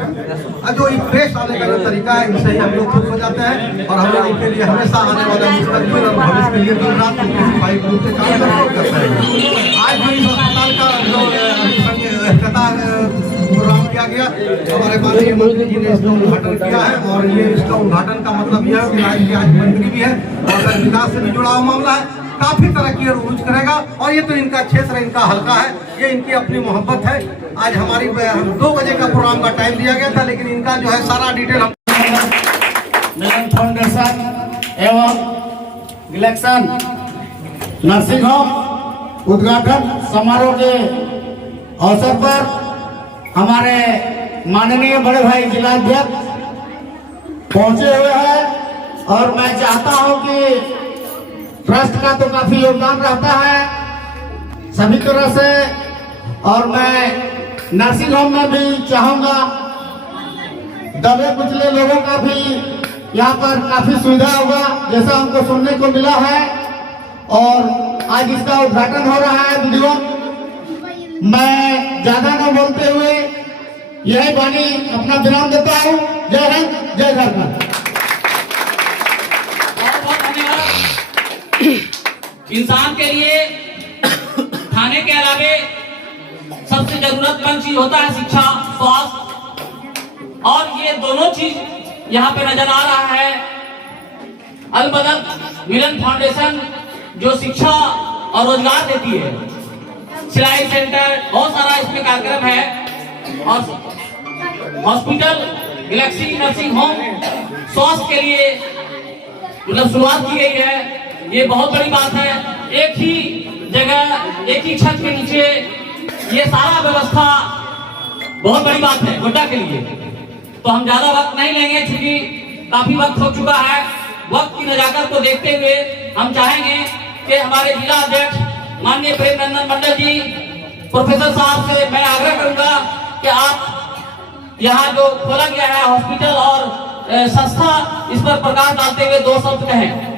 और जो एक पेश आने का जो तरीका है, इनसे ही हम लोग खुश हो जाते हैं। और हम लोग इनके लिए हमेशा आने वाले मुस्तकबिल और भविष्य के लिए दिन रात भाई रूप से काम करते हैं। आज भी इस अस्पताल का जो प्रोग्राम किया गया, हमारे माननीय मंत्री जी ने इसका उद्घाटन किया है। और ये इसका उद्घाटन का मतलब यह है कि राज्य के आज मंत्री भी है और विकास से भी जुड़ा हुआ मामला है, काफी तरक्की और उरूज करेगा। और ये तो इनका क्षेत्र, इनका हल्का है, ये इनकी अपनी मोहब्बत है। आज हमारी 2 बजे का प्रोग्राम का टाइम दिया गया था, लेकिन इनका जो है सारा डिटेल हम मिलन फाउंडेशन एवं गिलेक्सन नर्सिंग होम उद्घाटन समारोह के अवसर पर हमारे माननीय बड़े भाई जिलाध्यक्ष पहुंचे हुए हैं। और मैं चाहता हूं कि ट्रस्ट का तो काफी योगदान रहता है सभी तरह से, और मैं नर्सिंग होम में भी चाहूंगा दबे कुचले लोगों का भी यहाँ पर काफी सुविधा होगा, जैसा हमको सुनने को मिला है। और आज इसका उद्घाटन हो रहा है वीडियो। मैं ज्यादा न बोलते हुए यही वाणी अपना विराम देता हूँ। जय हिंद, जय झारखंड। इंसान के लिए खाने के अलावे सबसे जरूरतमंद चीज होता है शिक्षा, स्वास्थ्य, और ये दोनों चीज यहाँ पे नजर आ रहा है। अल मदद मिलन फाउंडेशन जो शिक्षा और रोजगार देती है, सिलाई सेंटर, बहुत सारा इसमें कार्यक्रम है। और हॉस्पिटल गैलेक्सी नर्सिंग होम स्वास्थ्य के लिए मतलब शुरुआत की गई है, ये बहुत बड़ी बात है। एक ही जगह, एक ही छत के नीचे ये सारा व्यवस्था बहुत बड़ी बात है गोड्डा के लिए। तो हम ज्यादा वक्त नहीं लेंगे, क्योंकि काफी वक्त हो चुका है। वक्त की नजाकत को देखते हुए हम चाहेंगे कि हमारे जिला अध्यक्ष माननीय प्रेम नंदन मंडल जी, प्रोफेसर साहब से मैं आग्रह करूंगा कि आप यहाँ जो खोला गया है हॉस्पिटल और संस्था, इस पर प्रकाश डालते हुए 2 शब्द कहें।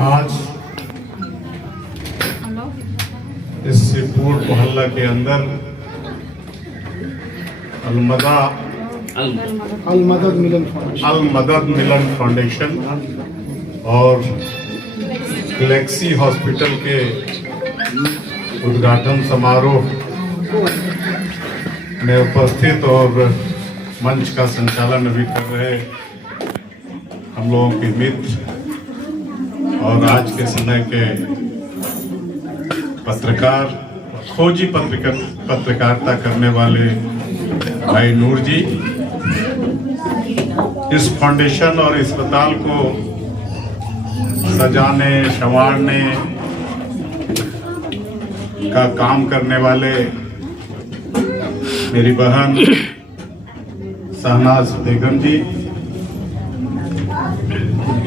आज इस सिपुर मोहल्ला के अंदर अल मदद मिलन फाउंडेशन और गैलेक्सी हॉस्पिटल के उद्घाटन समारोह में उपस्थित और मंच का संचालन अभी कर रहे हम लोगों के मित्र और आज के समय के पत्रकार, खोजी पत्रकारिता करने वाले भाई नूर जी, इस फाउंडेशन और अस्पताल को सजाने संवारने का काम करने वाले मेरी बहन शहनाज बेगम जी,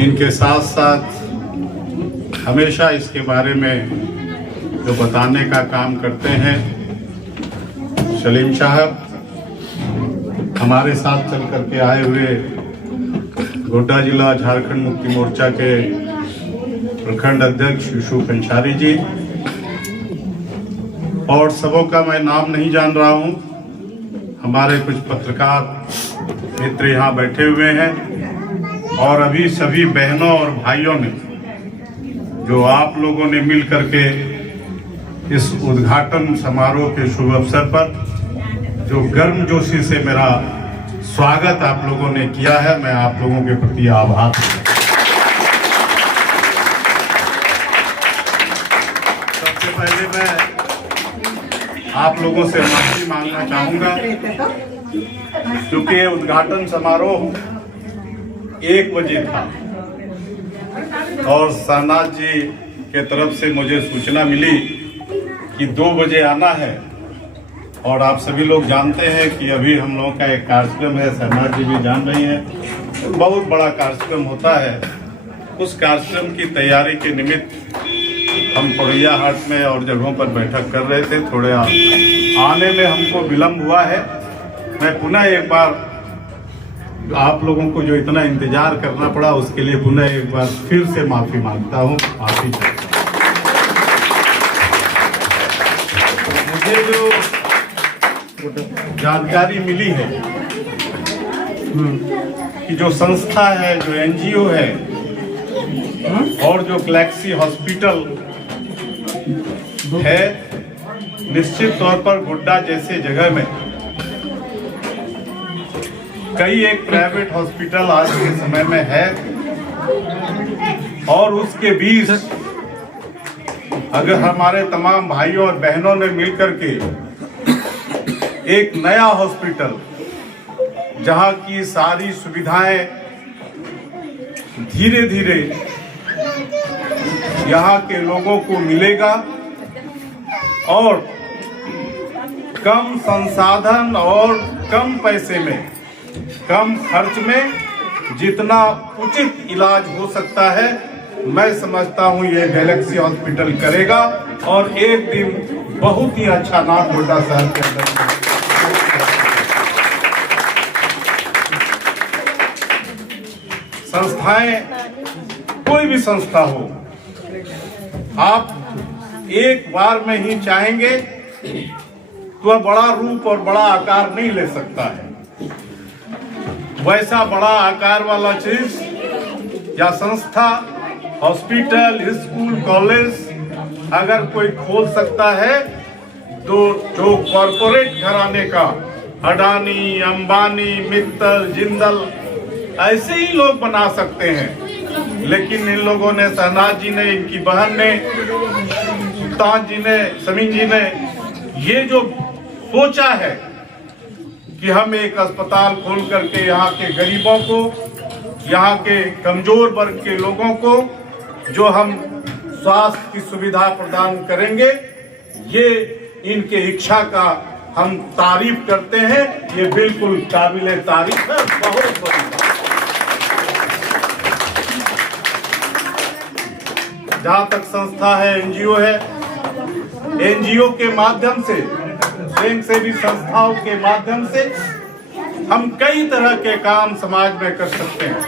इनके साथ साथ हमेशा इसके बारे में जो बताने का काम करते हैं सलीम साहब, हमारे साथ चल करके आए हुए गोड्डा जिला झारखंड मुक्ति मोर्चा के प्रखंड अध्यक्ष यूसुफ अंसारी जी, और सबों का मैं नाम नहीं जान रहा हूं। हमारे कुछ पत्रकार मित्र यहाँ बैठे हुए हैं, और अभी सभी बहनों और भाइयों ने जो आप लोगों ने मिल करके इस उद्घाटन समारोह के शुभ अवसर पर जो गर्मजोशी से मेरा स्वागत आप लोगों ने किया है, मैं आप लोगों के प्रति आभार। सबसे पहले मैं आप लोगों से माफी मांगना चाहूंगा, क्योंकि ये उद्घाटन समारोह 1 बजे था और शहनाज जी के तरफ से मुझे सूचना मिली कि 2 बजे आना है, और आप सभी लोग जानते हैं कि अभी हम लोगों का एक कार्यक्रम है, शहनाज जी भी जान रही हैं, बहुत बड़ा कार्यक्रम होता है। उस कार्यक्रम की तैयारी के निमित्त हम पड़ैया हाट में और जगहों पर बैठक कर रहे थे। थोड़े आने में हमको विलम्ब हुआ है। मैं पुनः एक बार आप लोगों को जो इतना इंतजार करना पड़ा उसके लिए पुनः एक बार फिर से माफी मांगता हूँ। माफी चाहता हूँ। मुझे जो जानकारी मिली है कि जो संस्था है, जो एनजीओ है और जो गैलेक्सी हॉस्पिटल है, निश्चित तौर पर गोड्डा जैसे जगह में कई एक प्राइवेट हॉस्पिटल आज के समय में है और उसके बीच अगर हमारे तमाम भाइयों और बहनों ने मिलकर के एक नया हॉस्पिटल जहां की सारी सुविधाएं धीरे धीरे यहाँ के लोगों को मिलेगा और कम संसाधन और कम पैसे में, कम खर्च में जितना उचित इलाज हो सकता है, मैं समझता हूँ ये गैलेक्सी हॉस्पिटल करेगा और एक दिन बहुत ही अच्छा नाम गोड्डा शहर के अंदर। संस्थाएं, कोई भी संस्था हो, आप एक बार में ही चाहेंगे तो वह बड़ा रूप और बड़ा आकार नहीं ले सकता है। वैसा बड़ा आकार वाला चीज या संस्था, हॉस्पिटल, स्कूल, कॉलेज अगर कोई खोल सकता है तो जो कॉरपोरेट घराने का अडानी, अंबानी, मित्तल, जिंदल ऐसे ही लोग बना सकते हैं। लेकिन इन लोगों ने, शहनाज जी ने, इनकी बहन ने, ताज जी ने, समीन जी ने ये जो सोचा है कि हम एक अस्पताल खोल करके यहाँ के गरीबों को, यहाँ के कमजोर वर्ग के लोगों को जो हम स्वास्थ्य की सुविधा प्रदान करेंगे, ये इनके इच्छा का हम तारीफ करते हैं। ये बिल्कुल काबिले तारीफ है, बहुत बड़ी। जहाँ तक संस्था है, एनजीओ है, एनजीओ के माध्यम से, स्वयं सेवी संस्थाओं के माध्यम से हम कई तरह के काम समाज में कर सकते हैं।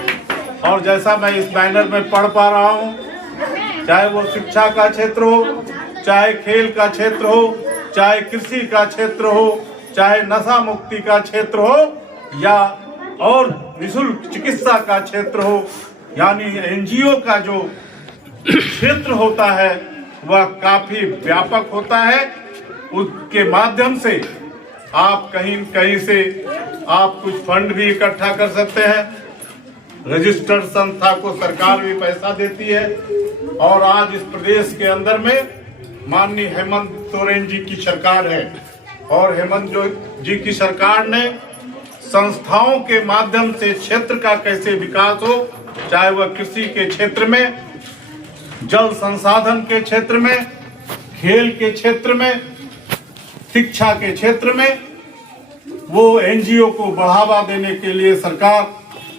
और जैसा मैं इस बैनर में पढ़ पा रहा हूँ, चाहे वो शिक्षा का क्षेत्र हो, चाहे खेल का क्षेत्र हो, चाहे कृषि का क्षेत्र हो, चाहे नशा मुक्ति का क्षेत्र हो या और निःशुल्क चिकित्सा का क्षेत्र हो, यानी एनजीओ का जो क्षेत्र होता है वह काफी व्यापक होता है। उसके माध्यम से आप कहीं से आप कुछ फंड भी इकट्ठा कर सकते हैं। रजिस्टर्ड संस्था को सरकार भी पैसा देती है और आज इस प्रदेश के अंदर में माननीय हेमंत सोरेन जी की सरकार है और हेमंत जी की सरकार ने संस्थाओं के माध्यम से क्षेत्र का कैसे विकास हो, चाहे वह कृषि के क्षेत्र में, जल संसाधन के क्षेत्र में, खेल के क्षेत्र में, शिक्षा के क्षेत्र में, वो एनजीओ को बढ़ावा देने के लिए सरकार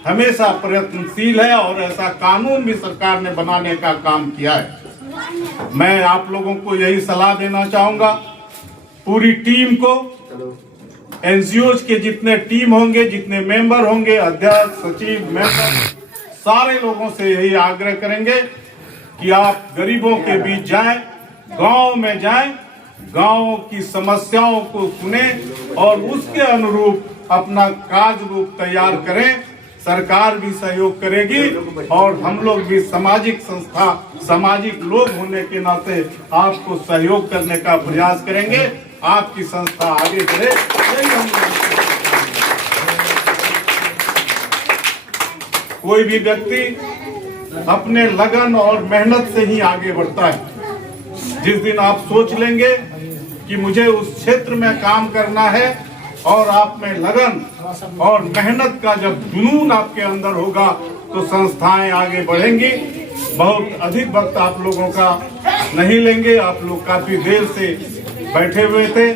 हमेशा प्रयत्नशील है और ऐसा कानून भी सरकार ने बनाने का काम किया है। मैं आप लोगों को यही सलाह देना चाहूंगा, पूरी टीम को, एनजीओ के जितने टीम होंगे, जितने मेंबर होंगे, अध्यक्ष, सचिव, मेंबर, सारे लोगों से यही आग्रह करेंगे कि आप गरीबों के बीच जाएं, गांव में जाएं, गांव की समस्याओं को सुने और उसके अनुरूप अपना कार्य रूप तैयार करें। सरकार भी सहयोग करेगी और हम लोग भी सामाजिक संस्था, सामाजिक लोग होने के नाते आपको सहयोग करने का प्रयास करेंगे। आपकी संस्था आगे बढ़े, कोई भी व्यक्ति अपने लगन और मेहनत से ही आगे बढ़ता है। जिस दिन आप सोच लेंगे कि मुझे उस क्षेत्र में काम करना है और आप में लगन और मेहनत का जब जुनून आपके अंदर होगा तो संस्थाएं आगे बढ़ेंगी। बहुत अधिक वक्त आप लोगों का नहीं लेंगे, आप लोग काफी देर से बैठे हुए थे।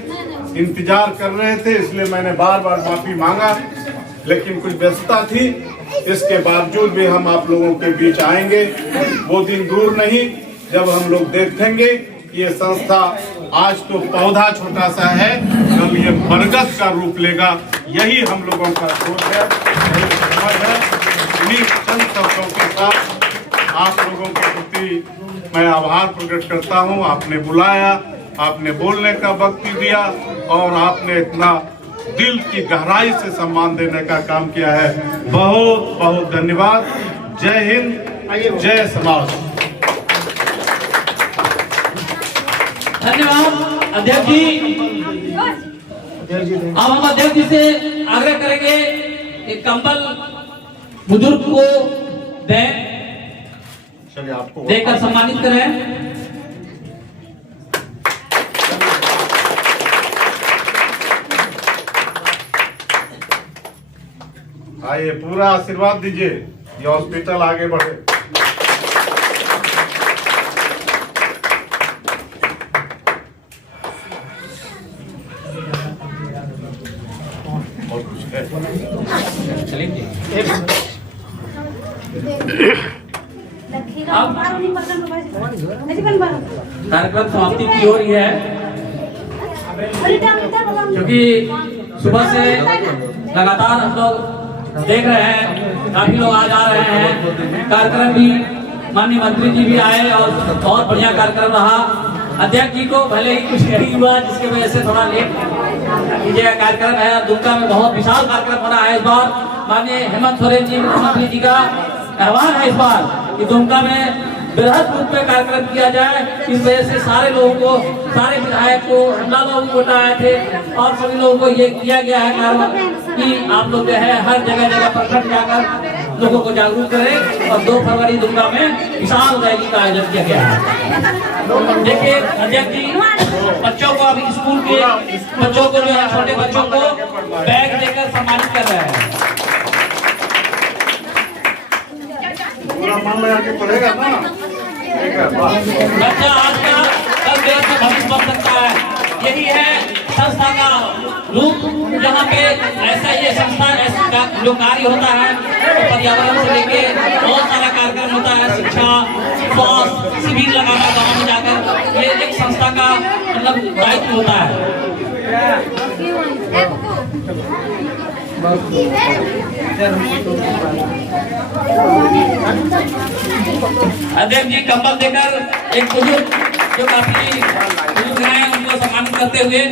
इंतजार कर रहे थे, इसलिए मैंने बार बार माफी मांगा, लेकिन कुछ व्यस्तता थी। इसके बावजूद भी हम आप लोगों के बीच आएंगे। वो दिन दूर नहीं जब हम लोग देखेंगे ये संस्था आज तो पौधा छोटा सा है, कल ये बरगद का रूप लेगा। यही हम लोगों का सोच है, यही समझ है। इन्हीं चंद शब्दों के साथ आप लोगों के प्रति मैं आभार प्रकट करता हूं। आपने बुलाया, आपने बोलने का वक्त दिया और आपने इतना दिल की गहराई से सम्मान देने का काम किया है। बहुत बहुत धन्यवाद। जय हिंद, जय समाज। धन्यवाद अध्यक्ष जी। अब हम अध्यक्ष जी से आग्रह करेंगे कि कंबल बुजुर्ग को दें, चलिए आपको देकर सम्मानित करें। आइए, पूरा आशीर्वाद दीजिए, ये हॉस्पिटल आगे बढ़े। और कुछ है? कार्यक्रम समाप्ति की ओर ही है, क्योंकि सुबह से लगातार हम लोग देख रहे हैं, काफी लोग आ जा रहे हैं। कार्यक्रम भी माननीय मंत्री जी भी आए और बहुत बढ़िया कार्यक्रम रहा। अध्यक्ष जी को भले ही कुछ नहीं हुआ, जिसकी वजह से थोड़ा लेट कीजिएगा। कार्यक्रम है दुमका में, बहुत विशाल कार्यक्रम होना है इस बार। माननीय हेमंत सोरेन जी मुख्यमंत्री जी का आह्वान है इस बार कि दुमका में बृहद रूप में कार्यक्रम किया जाए। इस वजह से सारे लोगों को, सारे विधायक को, हमला लोग वोट आए थे और सभी लोगों को ये किया गया है कार्य कि आप लोग जो है हर जगह जगह पर जाकर लोगों को जागरूक करें। और 2 फरवरी दुमका में विशाल रैली का आयोजन किया गया है। देखिए अध्यक्ष जी, बच्चों को अभी स्कूल के बच्चों को जो है, छोटे बच्चों को बैग देकर सम्मानित कर रहे हैं। पूरा मन लगा के पढ़ेगा ना, बच्चा आज का कल देश का भविष्य बन सकता है। यही है संस्था का रूप, जहाँ पे ऐसा ये संस्था ऐसा जो कार्य होता है, तो पर्यावरण से लेके बहुत सारा कार्यक्रम होता है, शिक्षा, स्वास्थ्य शिविर लगाना गाँव में जाकर, ये एक संस्था का मतलब दायित्व होता है। अध्यक्ष जी कंबल देकर एक बुजुर्ग जो काफी बुजुर्ग हैं उनको सम्मानित करते हुए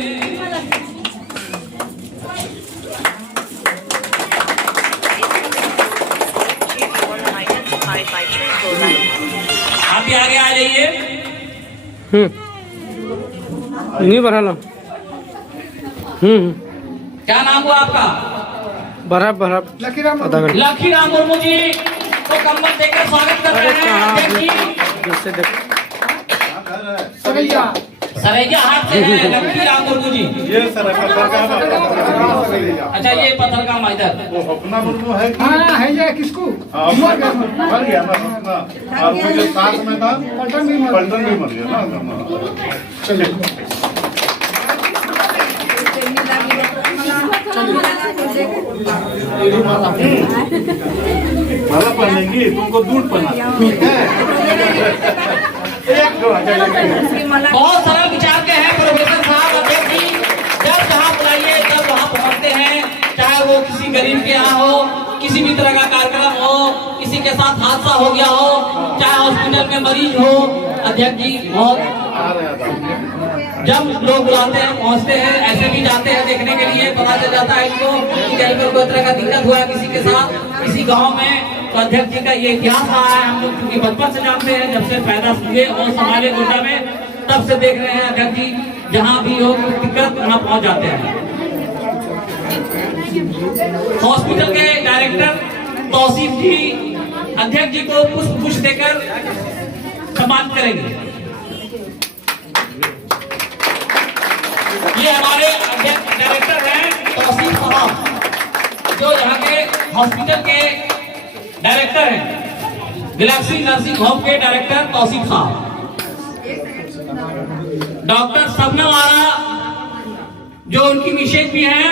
आप भी आगे आ जाइए। नहीं बढ़ा लो। क्या नाम हुआ आपका? बढ़ा लखीराम मुर्मू जी को कंबल देकर स्वागत कर रहे हैं। जैसे देख सरैया हाट से है लखीराम मुर्मू जी। ये सर अच्छा, ये पत्थर का इधर वो अपना मुर्मू है कि है ये किसको मर गया ना अपना, और वो जो साथ में था पलटन भी मर गया ना। चलिए माला पहनेंगी, तुमको दूध पहना, ठीक है? बहुत सरल विचार के हैं प्रोफेसर साहब। अध्यक्ष जी जब जहाँ बुलाइए तब वहाँ पहुँचते हैं, चाहे वो किसी गरीब के यहाँ हो, किसी भी तरह का कार्यक्रम हो, किसी के साथ हादसा हो गया हो, चाहे हॉस्पिटल में मरीज हो। अध्यक्ष जी बहुत जब लोग बुलाते हैं पहुंचते हैं, ऐसे भी जाते हैं देखने के लिए, पता चल जाता है इनको कि कहीं पर कोई तरह का दिक्कत हुआ है किसी के साथ, किसी गांव में। तो अध्यक्ष जी का ये इतिहास रहा है, हम लोग क्योंकि बचपन से जानते हैं, जब से पैदा हुए और संभाले गोटा में, तब से देख रहे हैं अध्यक्ष जी जहाँ भी हो दिक्कत वहाँ पहुँच जाते हैं। हॉस्पिटल के डायरेक्टर तौसीफ जी अध्यक्ष जी को पुष्प देकर सम्मान करेंगे। ये हमारे अध्यक्ष डायरेक्टर हैं तौसीफ साहब, जो यहाँ के हॉस्पिटल के डायरेक्टर हैं, गैलेक्सी नर्सिंग होम के डायरेक्टर तौसीफ साहब। डॉक्टर सबनम आरा जो उनकी मिसेज भी हैं,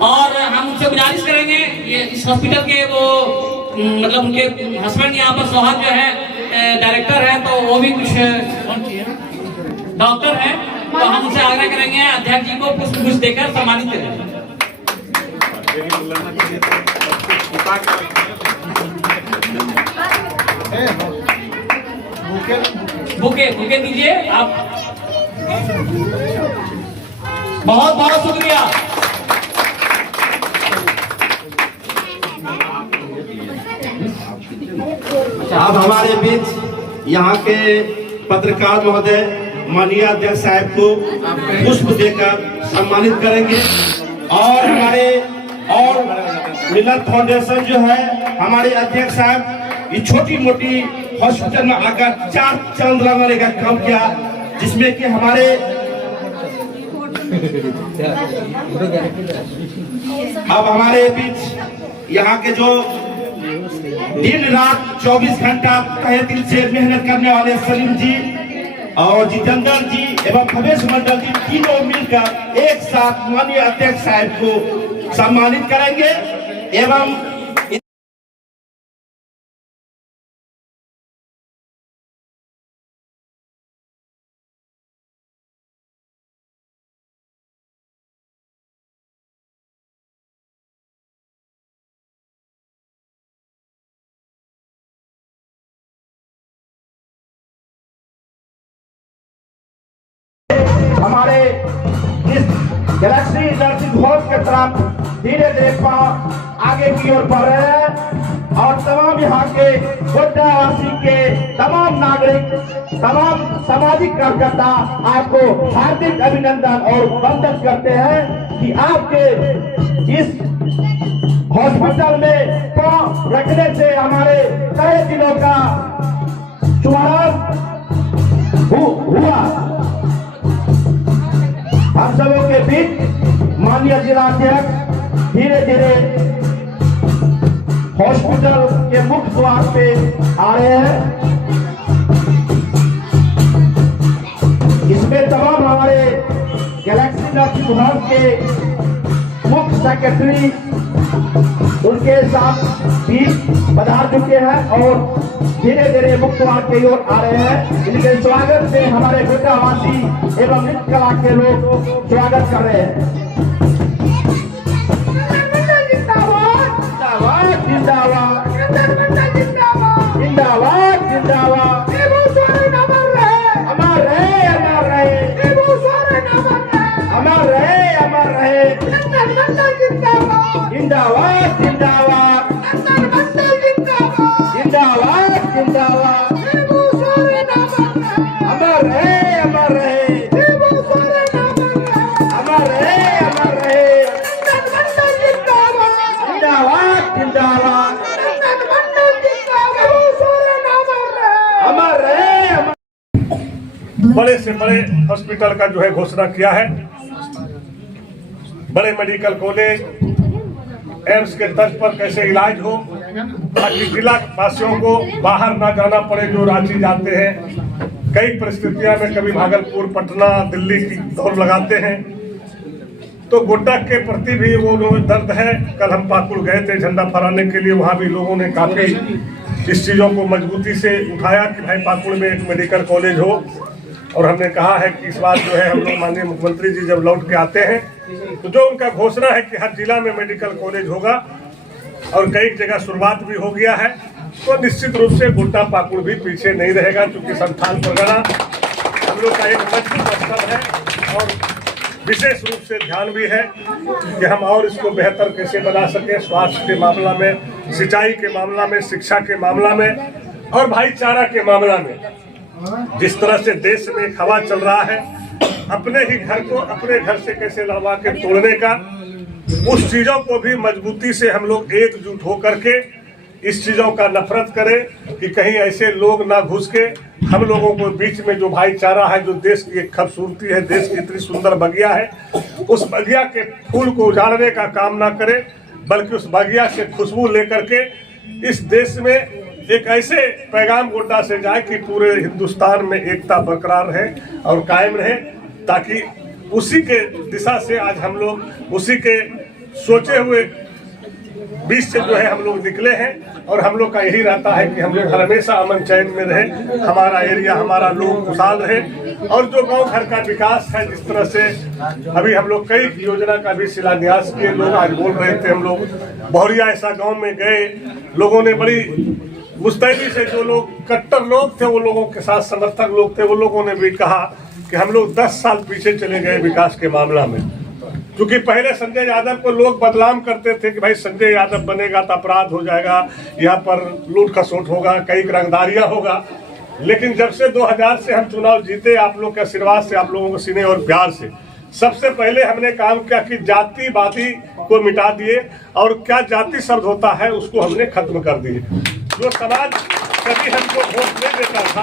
और हम उनसे गुजारिश करेंगे, ये इस हॉस्पिटल के वो मतलब उनके हस्बैंड यहाँ पर सोहाग जो है डायरेक्टर हैं, तो वो भी कुछ डॉक्टर हैं, तो हम उनसे आग्रह करेंगे अध्यक्ष जी को पुष्प देकर सम्मानित करें। बुके बुके दीजिए आप। बहुत बहुत शुक्रिया। अब हमारे बीच यहाँ के पत्रकार महोदय माननीय अध्यक्ष साहब को पुष्प देकर सम्मानित करेंगे, और हमारे और मिलत फाउंडेशन जो है, हमारे अध्यक्ष साहब ये छोटी मोटी हॉस्पिटल में आकर 4 चांद लगाने का काम किया, जिसमें कि हमारे अब हमारे बीच यहाँ के जो दिन रात 24 घंटा तहे दिल से मेहनत करने वाले सलीम जी और जितेंद्र जी एवं भवेश मंडल जी तीनों मिलकर एक साथ माननीय अध्यक्ष साहब को सम्मानित करेंगे। एवं हमारे इस गैलेक्सी नर्सिंग होम के तरफ धीरे धीरे आगे की ओर बढ़ रहे हैं, और तमाम यहाँ के गोड्डावासी के तमाम नागरिक, तमाम सामाजिक कार्यकर्ता आपको हार्दिक अभिनंदन और वंदन करते हैं कि आपके इस हॉस्पिटल में पांव रखने से हमारे तहे दिलों का शुभारंभ हुआ। हम सबों के बीच माननीय जिलाध्यक्ष धीरे धीरे हॉस्पिटल के मुख्य द्वार पे आ रहे हैं। इसमें तमाम हमारे गैलेक्सी नर्सिंग होम के मुख्य सेक्रेटरी उनके साथ भी पधार चुके हैं और धीरे धीरे मुख्य द्वार की ओर आ रहे हैं। इनके स्वागत में हमारे गोड्डावासी एवं नृत्य कला के लोग स्वागत कर रहे हैं। जिंदाबाद जिंदाबाद जिंदाबाद जिंदाबाद, अमर रहे अमर रहे अमर रहे अमर रहे, जिंदाबाद जिंदाबाद जिंदाबाद जिंदाबाद, अमर रहे अमर रहे अमर रहे अमर रहे, जिंदाबाद जिंदाबाद अमर रहे। बड़े से बड़े हॉस्पिटल का जो है घोषणा किया है। बड़े मेडिकल कॉलेज एम्स के तर्ज पर कैसे इलाज हो, ताकि जिला वासियों को बाहर ना जाना पड़े जो रांची जाते हैं। कई परिस्थितियों में कभी भागलपुर, पटना, दिल्ली की दौड़ लगाते हैं, तो गोड्डा के प्रति भी वो दर्द है। कल हम पाकुड़ गए थे झंडा फहराने के लिए, वहाँ भी लोगों ने काफी इस चीज़ों को मजबूती से उठाया कि भाई पाकुड़ में एक मेडिकल कॉलेज हो। और हमने कहा है कि इस बार जो है हम लोग माननीय मुख्यमंत्री जी जब लौट के आते हैं तो जो उनका घोषणा है कि हर जिला में मेडिकल कॉलेज होगा और कई जगह शुरुआत भी हो गया है, तो निश्चित रूप से गोड्डा पाकुड़ भी पीछे नहीं रहेगा, क्योंकि संथाल परगना हम लोग का एक मजबूत स्थल है और विशेष रूप से ध्यान भी है कि हम और इसको बेहतर कैसे बना सकें। स्वास्थ्य के मामला में, सिंचाई के मामला में, शिक्षा के मामला में और भाईचारा के मामला में। जिस तरह से देश में एक हवा चल रहा है, अपने ही घर को अपने घर से कैसे लड़वा के तोड़ने का, उस चीजों को भी मजबूती से हम लोग एकजुट होकर के इस चीजों का नफरत करें कि कहीं ऐसे लोग ना घुस के हम लोगों को बीच में जो भाईचारा है, जो देश की एक खूबसूरती है, देश की इतनी सुंदर बगिया है, उस बगिया के फूल को उजाड़ने का काम ना करें, बल्कि उस बगिया से खुशबू लेकर के इस देश में एक ऐसे पैगाम गोड्डा से जाए कि पूरे हिंदुस्तान में एकता बरकरार रहे और कायम रहे, ताकि उसी के दिशा से आज हम लोग उसी के सोचे हुए बीच से जो है हम लोग निकले हैं। और हम लोग का यही रहता है कि हम लोग हमेशा अमन चैन में रहे, हमारा एरिया हमारा लोग खुशहाल रहे। और जो गांव घर का विकास है, जिस तरह से अभी हम लोग कई योजना का भी शिलान्यास किए, लोग आज बोल रहे थे, हम लोग बहुरिया ऐसा गांव में गए, लोगों ने बड़ी मुस्तैदी से, जो लोग कट्टर लोग थे वो लोगों के साथ समर्थक लोग थे, वो लोगों ने भी कहा कि हम लोग 10 साल पीछे चले गए विकास के मामला में। क्योंकि पहले संजय यादव को लोग बदनाम करते थे कि भाई संजय यादव बनेगा तो अपराध हो जाएगा, यहाँ पर लूट खसोट होगा, कई रंगदारियां होगा। लेकिन जब से 2000 से हम चुनाव जीते, आप लोग के आशीर्वाद से, आप लोगों के सीने और प्यार से, सबसे पहले हमने काम किया कि जातिवादी को मिटा दिए और क्या जाति शब्द होता है उसको हमने खत्म कर दिए। जो समाज कभी हमको वोट नहीं देता था,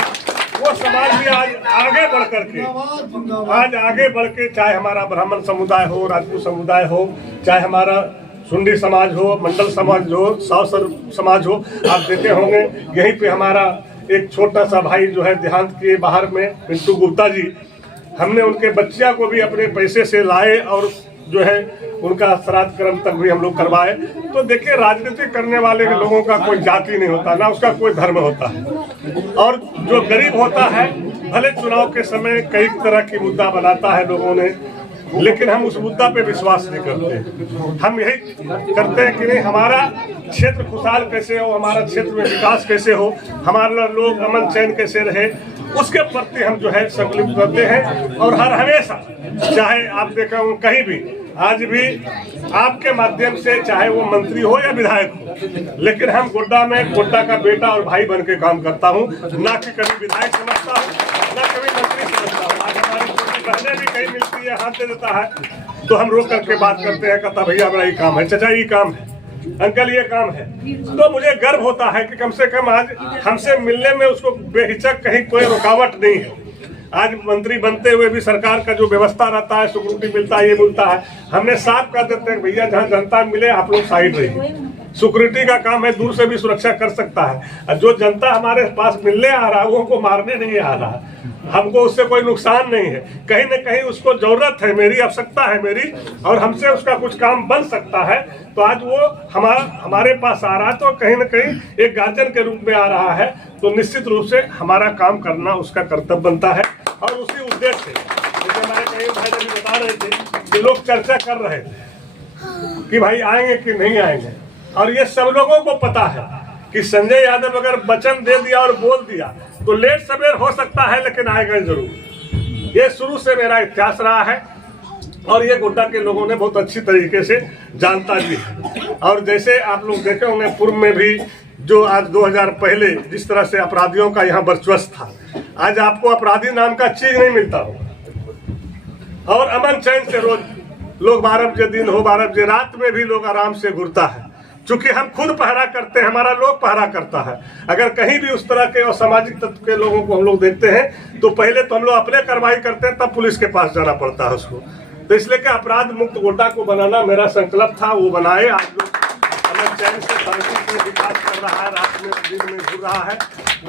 वो समाज भी आज आगे बढ़ के चाहे हमारा ब्राह्मण समुदाय हो, राजपूत समुदाय हो, चाहे हमारा सुंडी समाज हो, मंडल समाज हो, सावसर समाज हो, आप देखे होंगे यहीं पे हमारा एक छोटा सा भाई जो है देहांत किए बाहर में, पिंटू गुप्ता जी, हमने उनके बच्चिया को भी अपने पैसे से लाए और जो है उनका श्राद्ध कर्म तक भी हम लोग करवाए। तो देखिए, राजनीति करने वाले लोगों का कोई जाति नहीं होता, ना उसका कोई धर्म होता है। और जो गरीब होता है, भले चुनाव के समय कई तरह की मुद्दा बनाता है लोगों ने, लेकिन हम उस मुद्दा पे विश्वास नहीं करते। हम यही करते हैं कि नहीं, हमारा क्षेत्र खुशहाल कैसे हो, हमारा क्षेत्र में विकास कैसे हो, हमारा लोग अमन चैन कैसे रहे, उसके प्रति हम जो है संकल्प करते हैं। और हर हमेशा, चाहे आप देखा हो कहीं भी, आज भी आपके माध्यम से, चाहे वो मंत्री हो या विधायक हो, लेकिन हम गोड्डा में गोड्डा का बेटा और भाई बन के काम करता हूँ, ना कि कभी विधायक समझता हूँ, ना कभी मंत्री समझता हूँ। आज हमारी छोटी बहनें भी कहीं मिलती है, हाथ दे देता है तो हम रोक करके बात करते हैं, कहता भैया बड़ा ही काम है, चाचा ये काम है, अंकल ये काम है। तो मुझे गर्व होता है कि कम से कम आज हमसे मिलने में उसको बेहिचक कहीं कोई रुकावट नहीं है। आज मंत्री बनते हुए भी सरकार का जो व्यवस्था रहता है, सिक्योरिटी मिलता है, ये मिलता है, हमने साफ कर देते हैं भैया जहाँ जनता मिले आप लोग साइड रहिए। सिक्योरिटी का काम है, दूर से भी सुरक्षा कर सकता है। जो जनता हमारे पास मिलने आ रहा है वो हमको मारने नहीं आ रहा है, हमको उससे कोई नुकसान नहीं है। कहीं न कहीं उसको जरूरत है मेरी, आवश्यकता है मेरी, और हमसे उसका कुछ काम बन सकता है। तो आज वो हमारे पास आ रहा है, तो कहीं न कहीं एक गार्जियन के रूप में आ रहा है, तो निश्चित रूप से हमारा काम करना उसका कर्तव्य बनता है। और उसी उद्देश्य से, जैसे हमारे कई भाई अभी बता रहे थे कि लोग चर्चा कर रहे थे कि भाई आएंगे कि नहीं आएंगे, और ये सब लोगों को पता है कि संजय यादव अगर वचन दे दिया और बोल दिया तो लेट सवेर हो सकता है, लेकिन आएगा जरूर। ये शुरू से मेरा इतिहास रहा है और ये गोड्डा के लोगों ने बहुत अच्छी तरीके से जानता भी है। और जैसे आप लोग देखे होंगे पूर्व में भी, जो आज 2000 पहले जिस तरह से अपराधियों का यहाँ वर्चस्व था, आज आपको अपराधी नाम का चीज नहीं मिलता हो। और अमन चैन से रोज लोग 12 बजे दिन हो, 12 बजे रात में भी लोग आराम से घुरता है। चूंकि हम खुद पहरा करते हैं, हमारा लोग पहरा करता है। अगर कहीं भी उस तरह के असामाजिक तत्व के लोगों को हम लोग देखते हैं तो पहले तो हम लोग अपने कार्रवाई करते हैं, तब पुलिस के पास जाना पड़ता है उसको। तो इसलिए कि अपराध मुक्त गोड्डा को बनाना मेरा संकल्प था, वो बनाए। आज लोग अमन चैन से शांति से विकास कर रहा है, रात में दिन में घूर रहा है,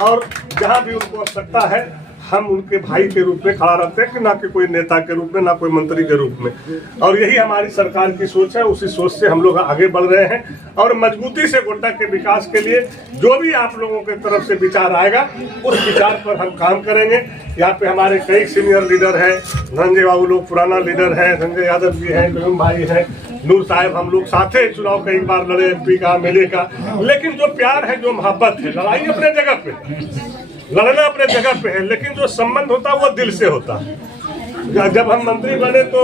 और जहाँ भी उनको आवश्यकता है हम उनके भाई के रूप में खड़ा रहते हैं, कि ना कि कोई नेता के रूप में, ना कोई मंत्री के रूप में। और यही हमारी सरकार की सोच है, उसी सोच से हम लोग आगे बढ़ रहे हैं। और मजबूती से गोड्डा के विकास के लिए जो भी आप लोगों की तरफ से विचार आएगा, उस विचार पर हम काम करेंगे। यहाँ पे हमारे कई सीनियर लीडर हैं, धनंजय बाबू लोग पुराना लीडर है, संजय यादव जी हैं, कयूम भाई हैं, नूर साहब, हम लोग साथे चुनाव कई बार लड़े, MP का, MLA का। लेकिन जो प्यार है, जो मोहब्बत है, लड़ाई अपने जगह पे, लड़ना अपने जगह पे है, लेकिन जो संबंध होता है वो दिल से होता है। जब हम मंत्री बने तो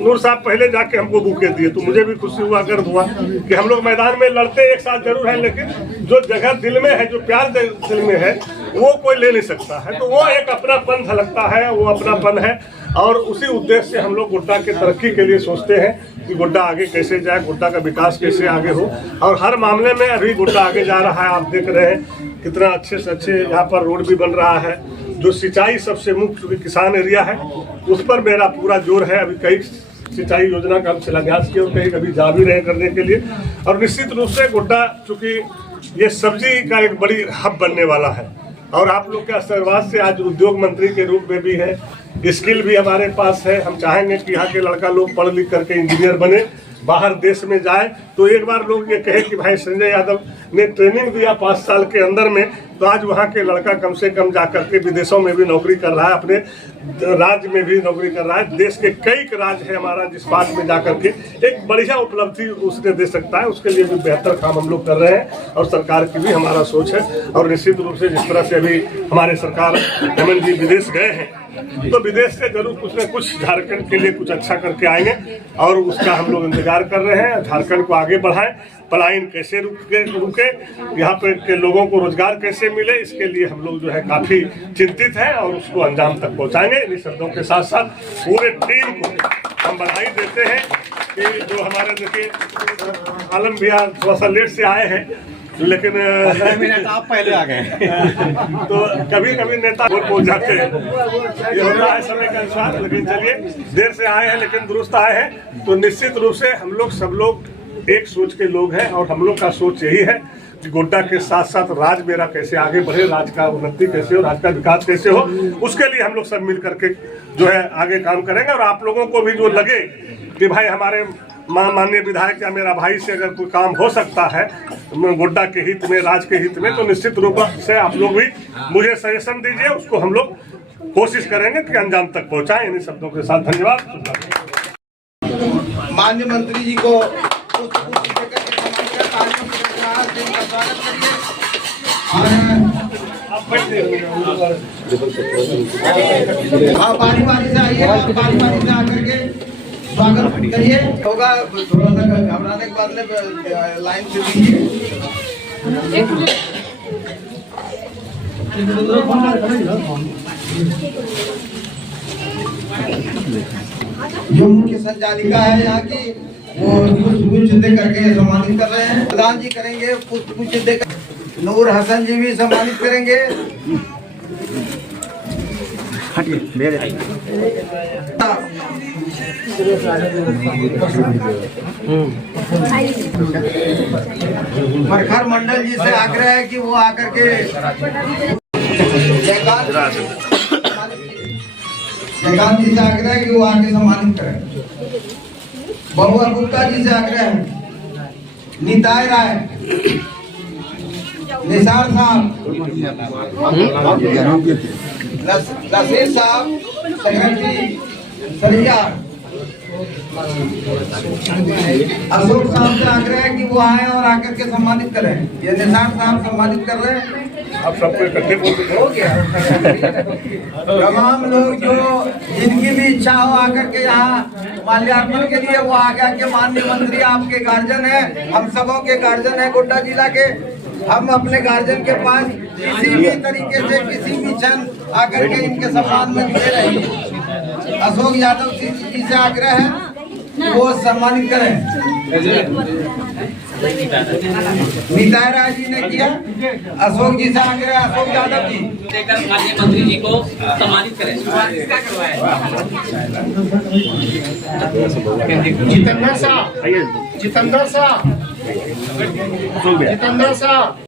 नूर साहब पहले जाके हमको बुके दिए, तो मुझे भी खुशी हुआ, गर्व हुआ कि हम लोग मैदान में लड़ते एक साथ जरूर है, लेकिन जो जगह दिल में है, जो प्यार दिल में है, वो कोई ले नहीं सकता है। तो वो एक अपनापन झलकता है, वो अपनापन है। और उसी उद्देश्य से हम लोग गोड्डा की तरक्की के लिए सोचते हैं कि गोड्डा आगे कैसे जाए, गोड्डा का विकास कैसे आगे हो। और हर मामले में अभी गोड्डा आगे जा रहा है। आप देख रहे हैं कितना अच्छे से अच्छे यहाँ पर रोड भी बन रहा है। जो सिंचाई सबसे मुख्य किसान एरिया है, उस पर मेरा पूरा जोर है। अभी कई सिंचाई योजना का हम शिलान्यास किए और कहीं कभी जा भी रहे करने के लिए। और निश्चित रूप से गोड्डा चूँकि ये सब्जी का एक बड़ी हब बनने वाला है, और आप लोग के आशीर्वाद से आज उद्योग मंत्री के रूप में भी है, स्किल भी हमारे पास है। हम चाहेंगे कि यहाँ के लड़का लोग पढ़ लिख करके इंजीनियर बने, बाहर देश में जाए। तो एक बार लोग ये कहे कि भाई संजय यादव ने ट्रेनिंग दिया 5 साल के अंदर में, तो आज वहाँ के लड़का कम से कम जा करके विदेशों में भी नौकरी कर रहा है, अपने राज्य में भी नौकरी कर रहा है। देश के कई राज्य है हमारा जिस बात में जा करके एक बढ़िया उपलब्धि उसने दे सकता है, उसके लिए भी बेहतर काम हम लोग कर रहे हैं और सरकार की भी हमारा सोच है। और निश्चित रूप से जिस तरह से अभी हमारे सरकार हेमंत जी विदेश गए हैं, तो विदेश से जरूर कुछ न कुछ झारखंड के लिए कुछ अच्छा करके आएंगे और उसका हम लोग इंतजार कर रहे हैं। झारखंड को आगे बढ़ाएं, पलायन कैसे रुके, यहाँ पे के लोगों को रोजगार कैसे मिले, इसके लिए हम लोग जो है काफी चिंतित हैं और उसको अंजाम तक पहुंचाएंगे। इन शब्दों के साथ साथ पूरे टीम को हम बधाई देते हैं कि जो हमारे देखिए आलम भैया थोड़ा सा लेट से आए हैं, लेकिन 15 मिनट आप पहले आ गए तो कभी कभी नेता पहुंच जाते हैं, ये होता है समय के अनुसार। लेकिन चलिए, देर से आए हैं लेकिन दुरुस्त आए हैं। तो निश्चित रूप से हम लोग सब लोग एक सोच के लोग हैं और हम लोग का सोच यही है कि गोड्डा के साथ साथ राज्य मेरा कैसे आगे बढ़े, राज्य का उन्नति कैसे हो, राज्य का विकास कैसे हो, उसके लिए हम लोग सब मिल करके जो है आगे काम करेंगे। और आप लोगों को भी जो लगे कि भाई हमारे माननीय विधायक या मेरा भाई से अगर कोई काम हो सकता है गोड्डा के हित में, राज्य के हित में, तो निश्चित रूप से आप लोग भी मुझे सजेशन दीजिए, उसको हम लोग कोशिश करेंगे कि अंजाम तक पहुंचाएं। इन शब्दों के साथ धन्यवाद। माननीय मंत्री जी को हाँ, बारी बारी से आइए और बारी बारी से आकर के स्वागत करिए। होगा थोड़ा सा घबराने के बाद में लाइन से दीजिए। जो मुख्य संचालिका है यहाँ की, वो पुष्प दे करके सम्मानित कर रहे हैं। प्रधान जी करेंगे पुष्प देकर, नूर हसन जी भी सम्मानित करेंगे। प्रखर मंडल जी से आग्रह है कि वो आकर के जयकांत जी से आग्रह है कि वो आके सम्मानित करें। बहुआ गुप्ता जी से आग्रह है, निताय राय, निसार साहब, नसीर साहब, सेक्रेटरी सरिया, अशोक साहब से आग्रह है कि वो आए और आकर के सम्मानित करें। ये निसार साहब सम्मानित कर रहे हैं। आप सबको इकट्ठे हो गया। तमाम लोग जो जिनकी भी इच्छा हो आकर के यहाँ माल्यार्पण के लिए वो आगे आके, माननीय मंत्री आपके गार्जियन है, हम सबों के गार्जियन है गोड्डा जिला के। हम अपने गार्जियन के पास किसी भी तरीके से किसी भी क्षण आकर के इनके सम्मान में दे रहे हैं। अशोक यादव जी से आग्रह है वो सम्मानित करें। निताय राय जी ने किया, अशोक जी से आग्रह, अशोक यादव जी देकर माननीय मंत्री जी को सम्मानित करें। जितेंद्र साहब, जितेंद्र साहब, जितेंद्र साहब।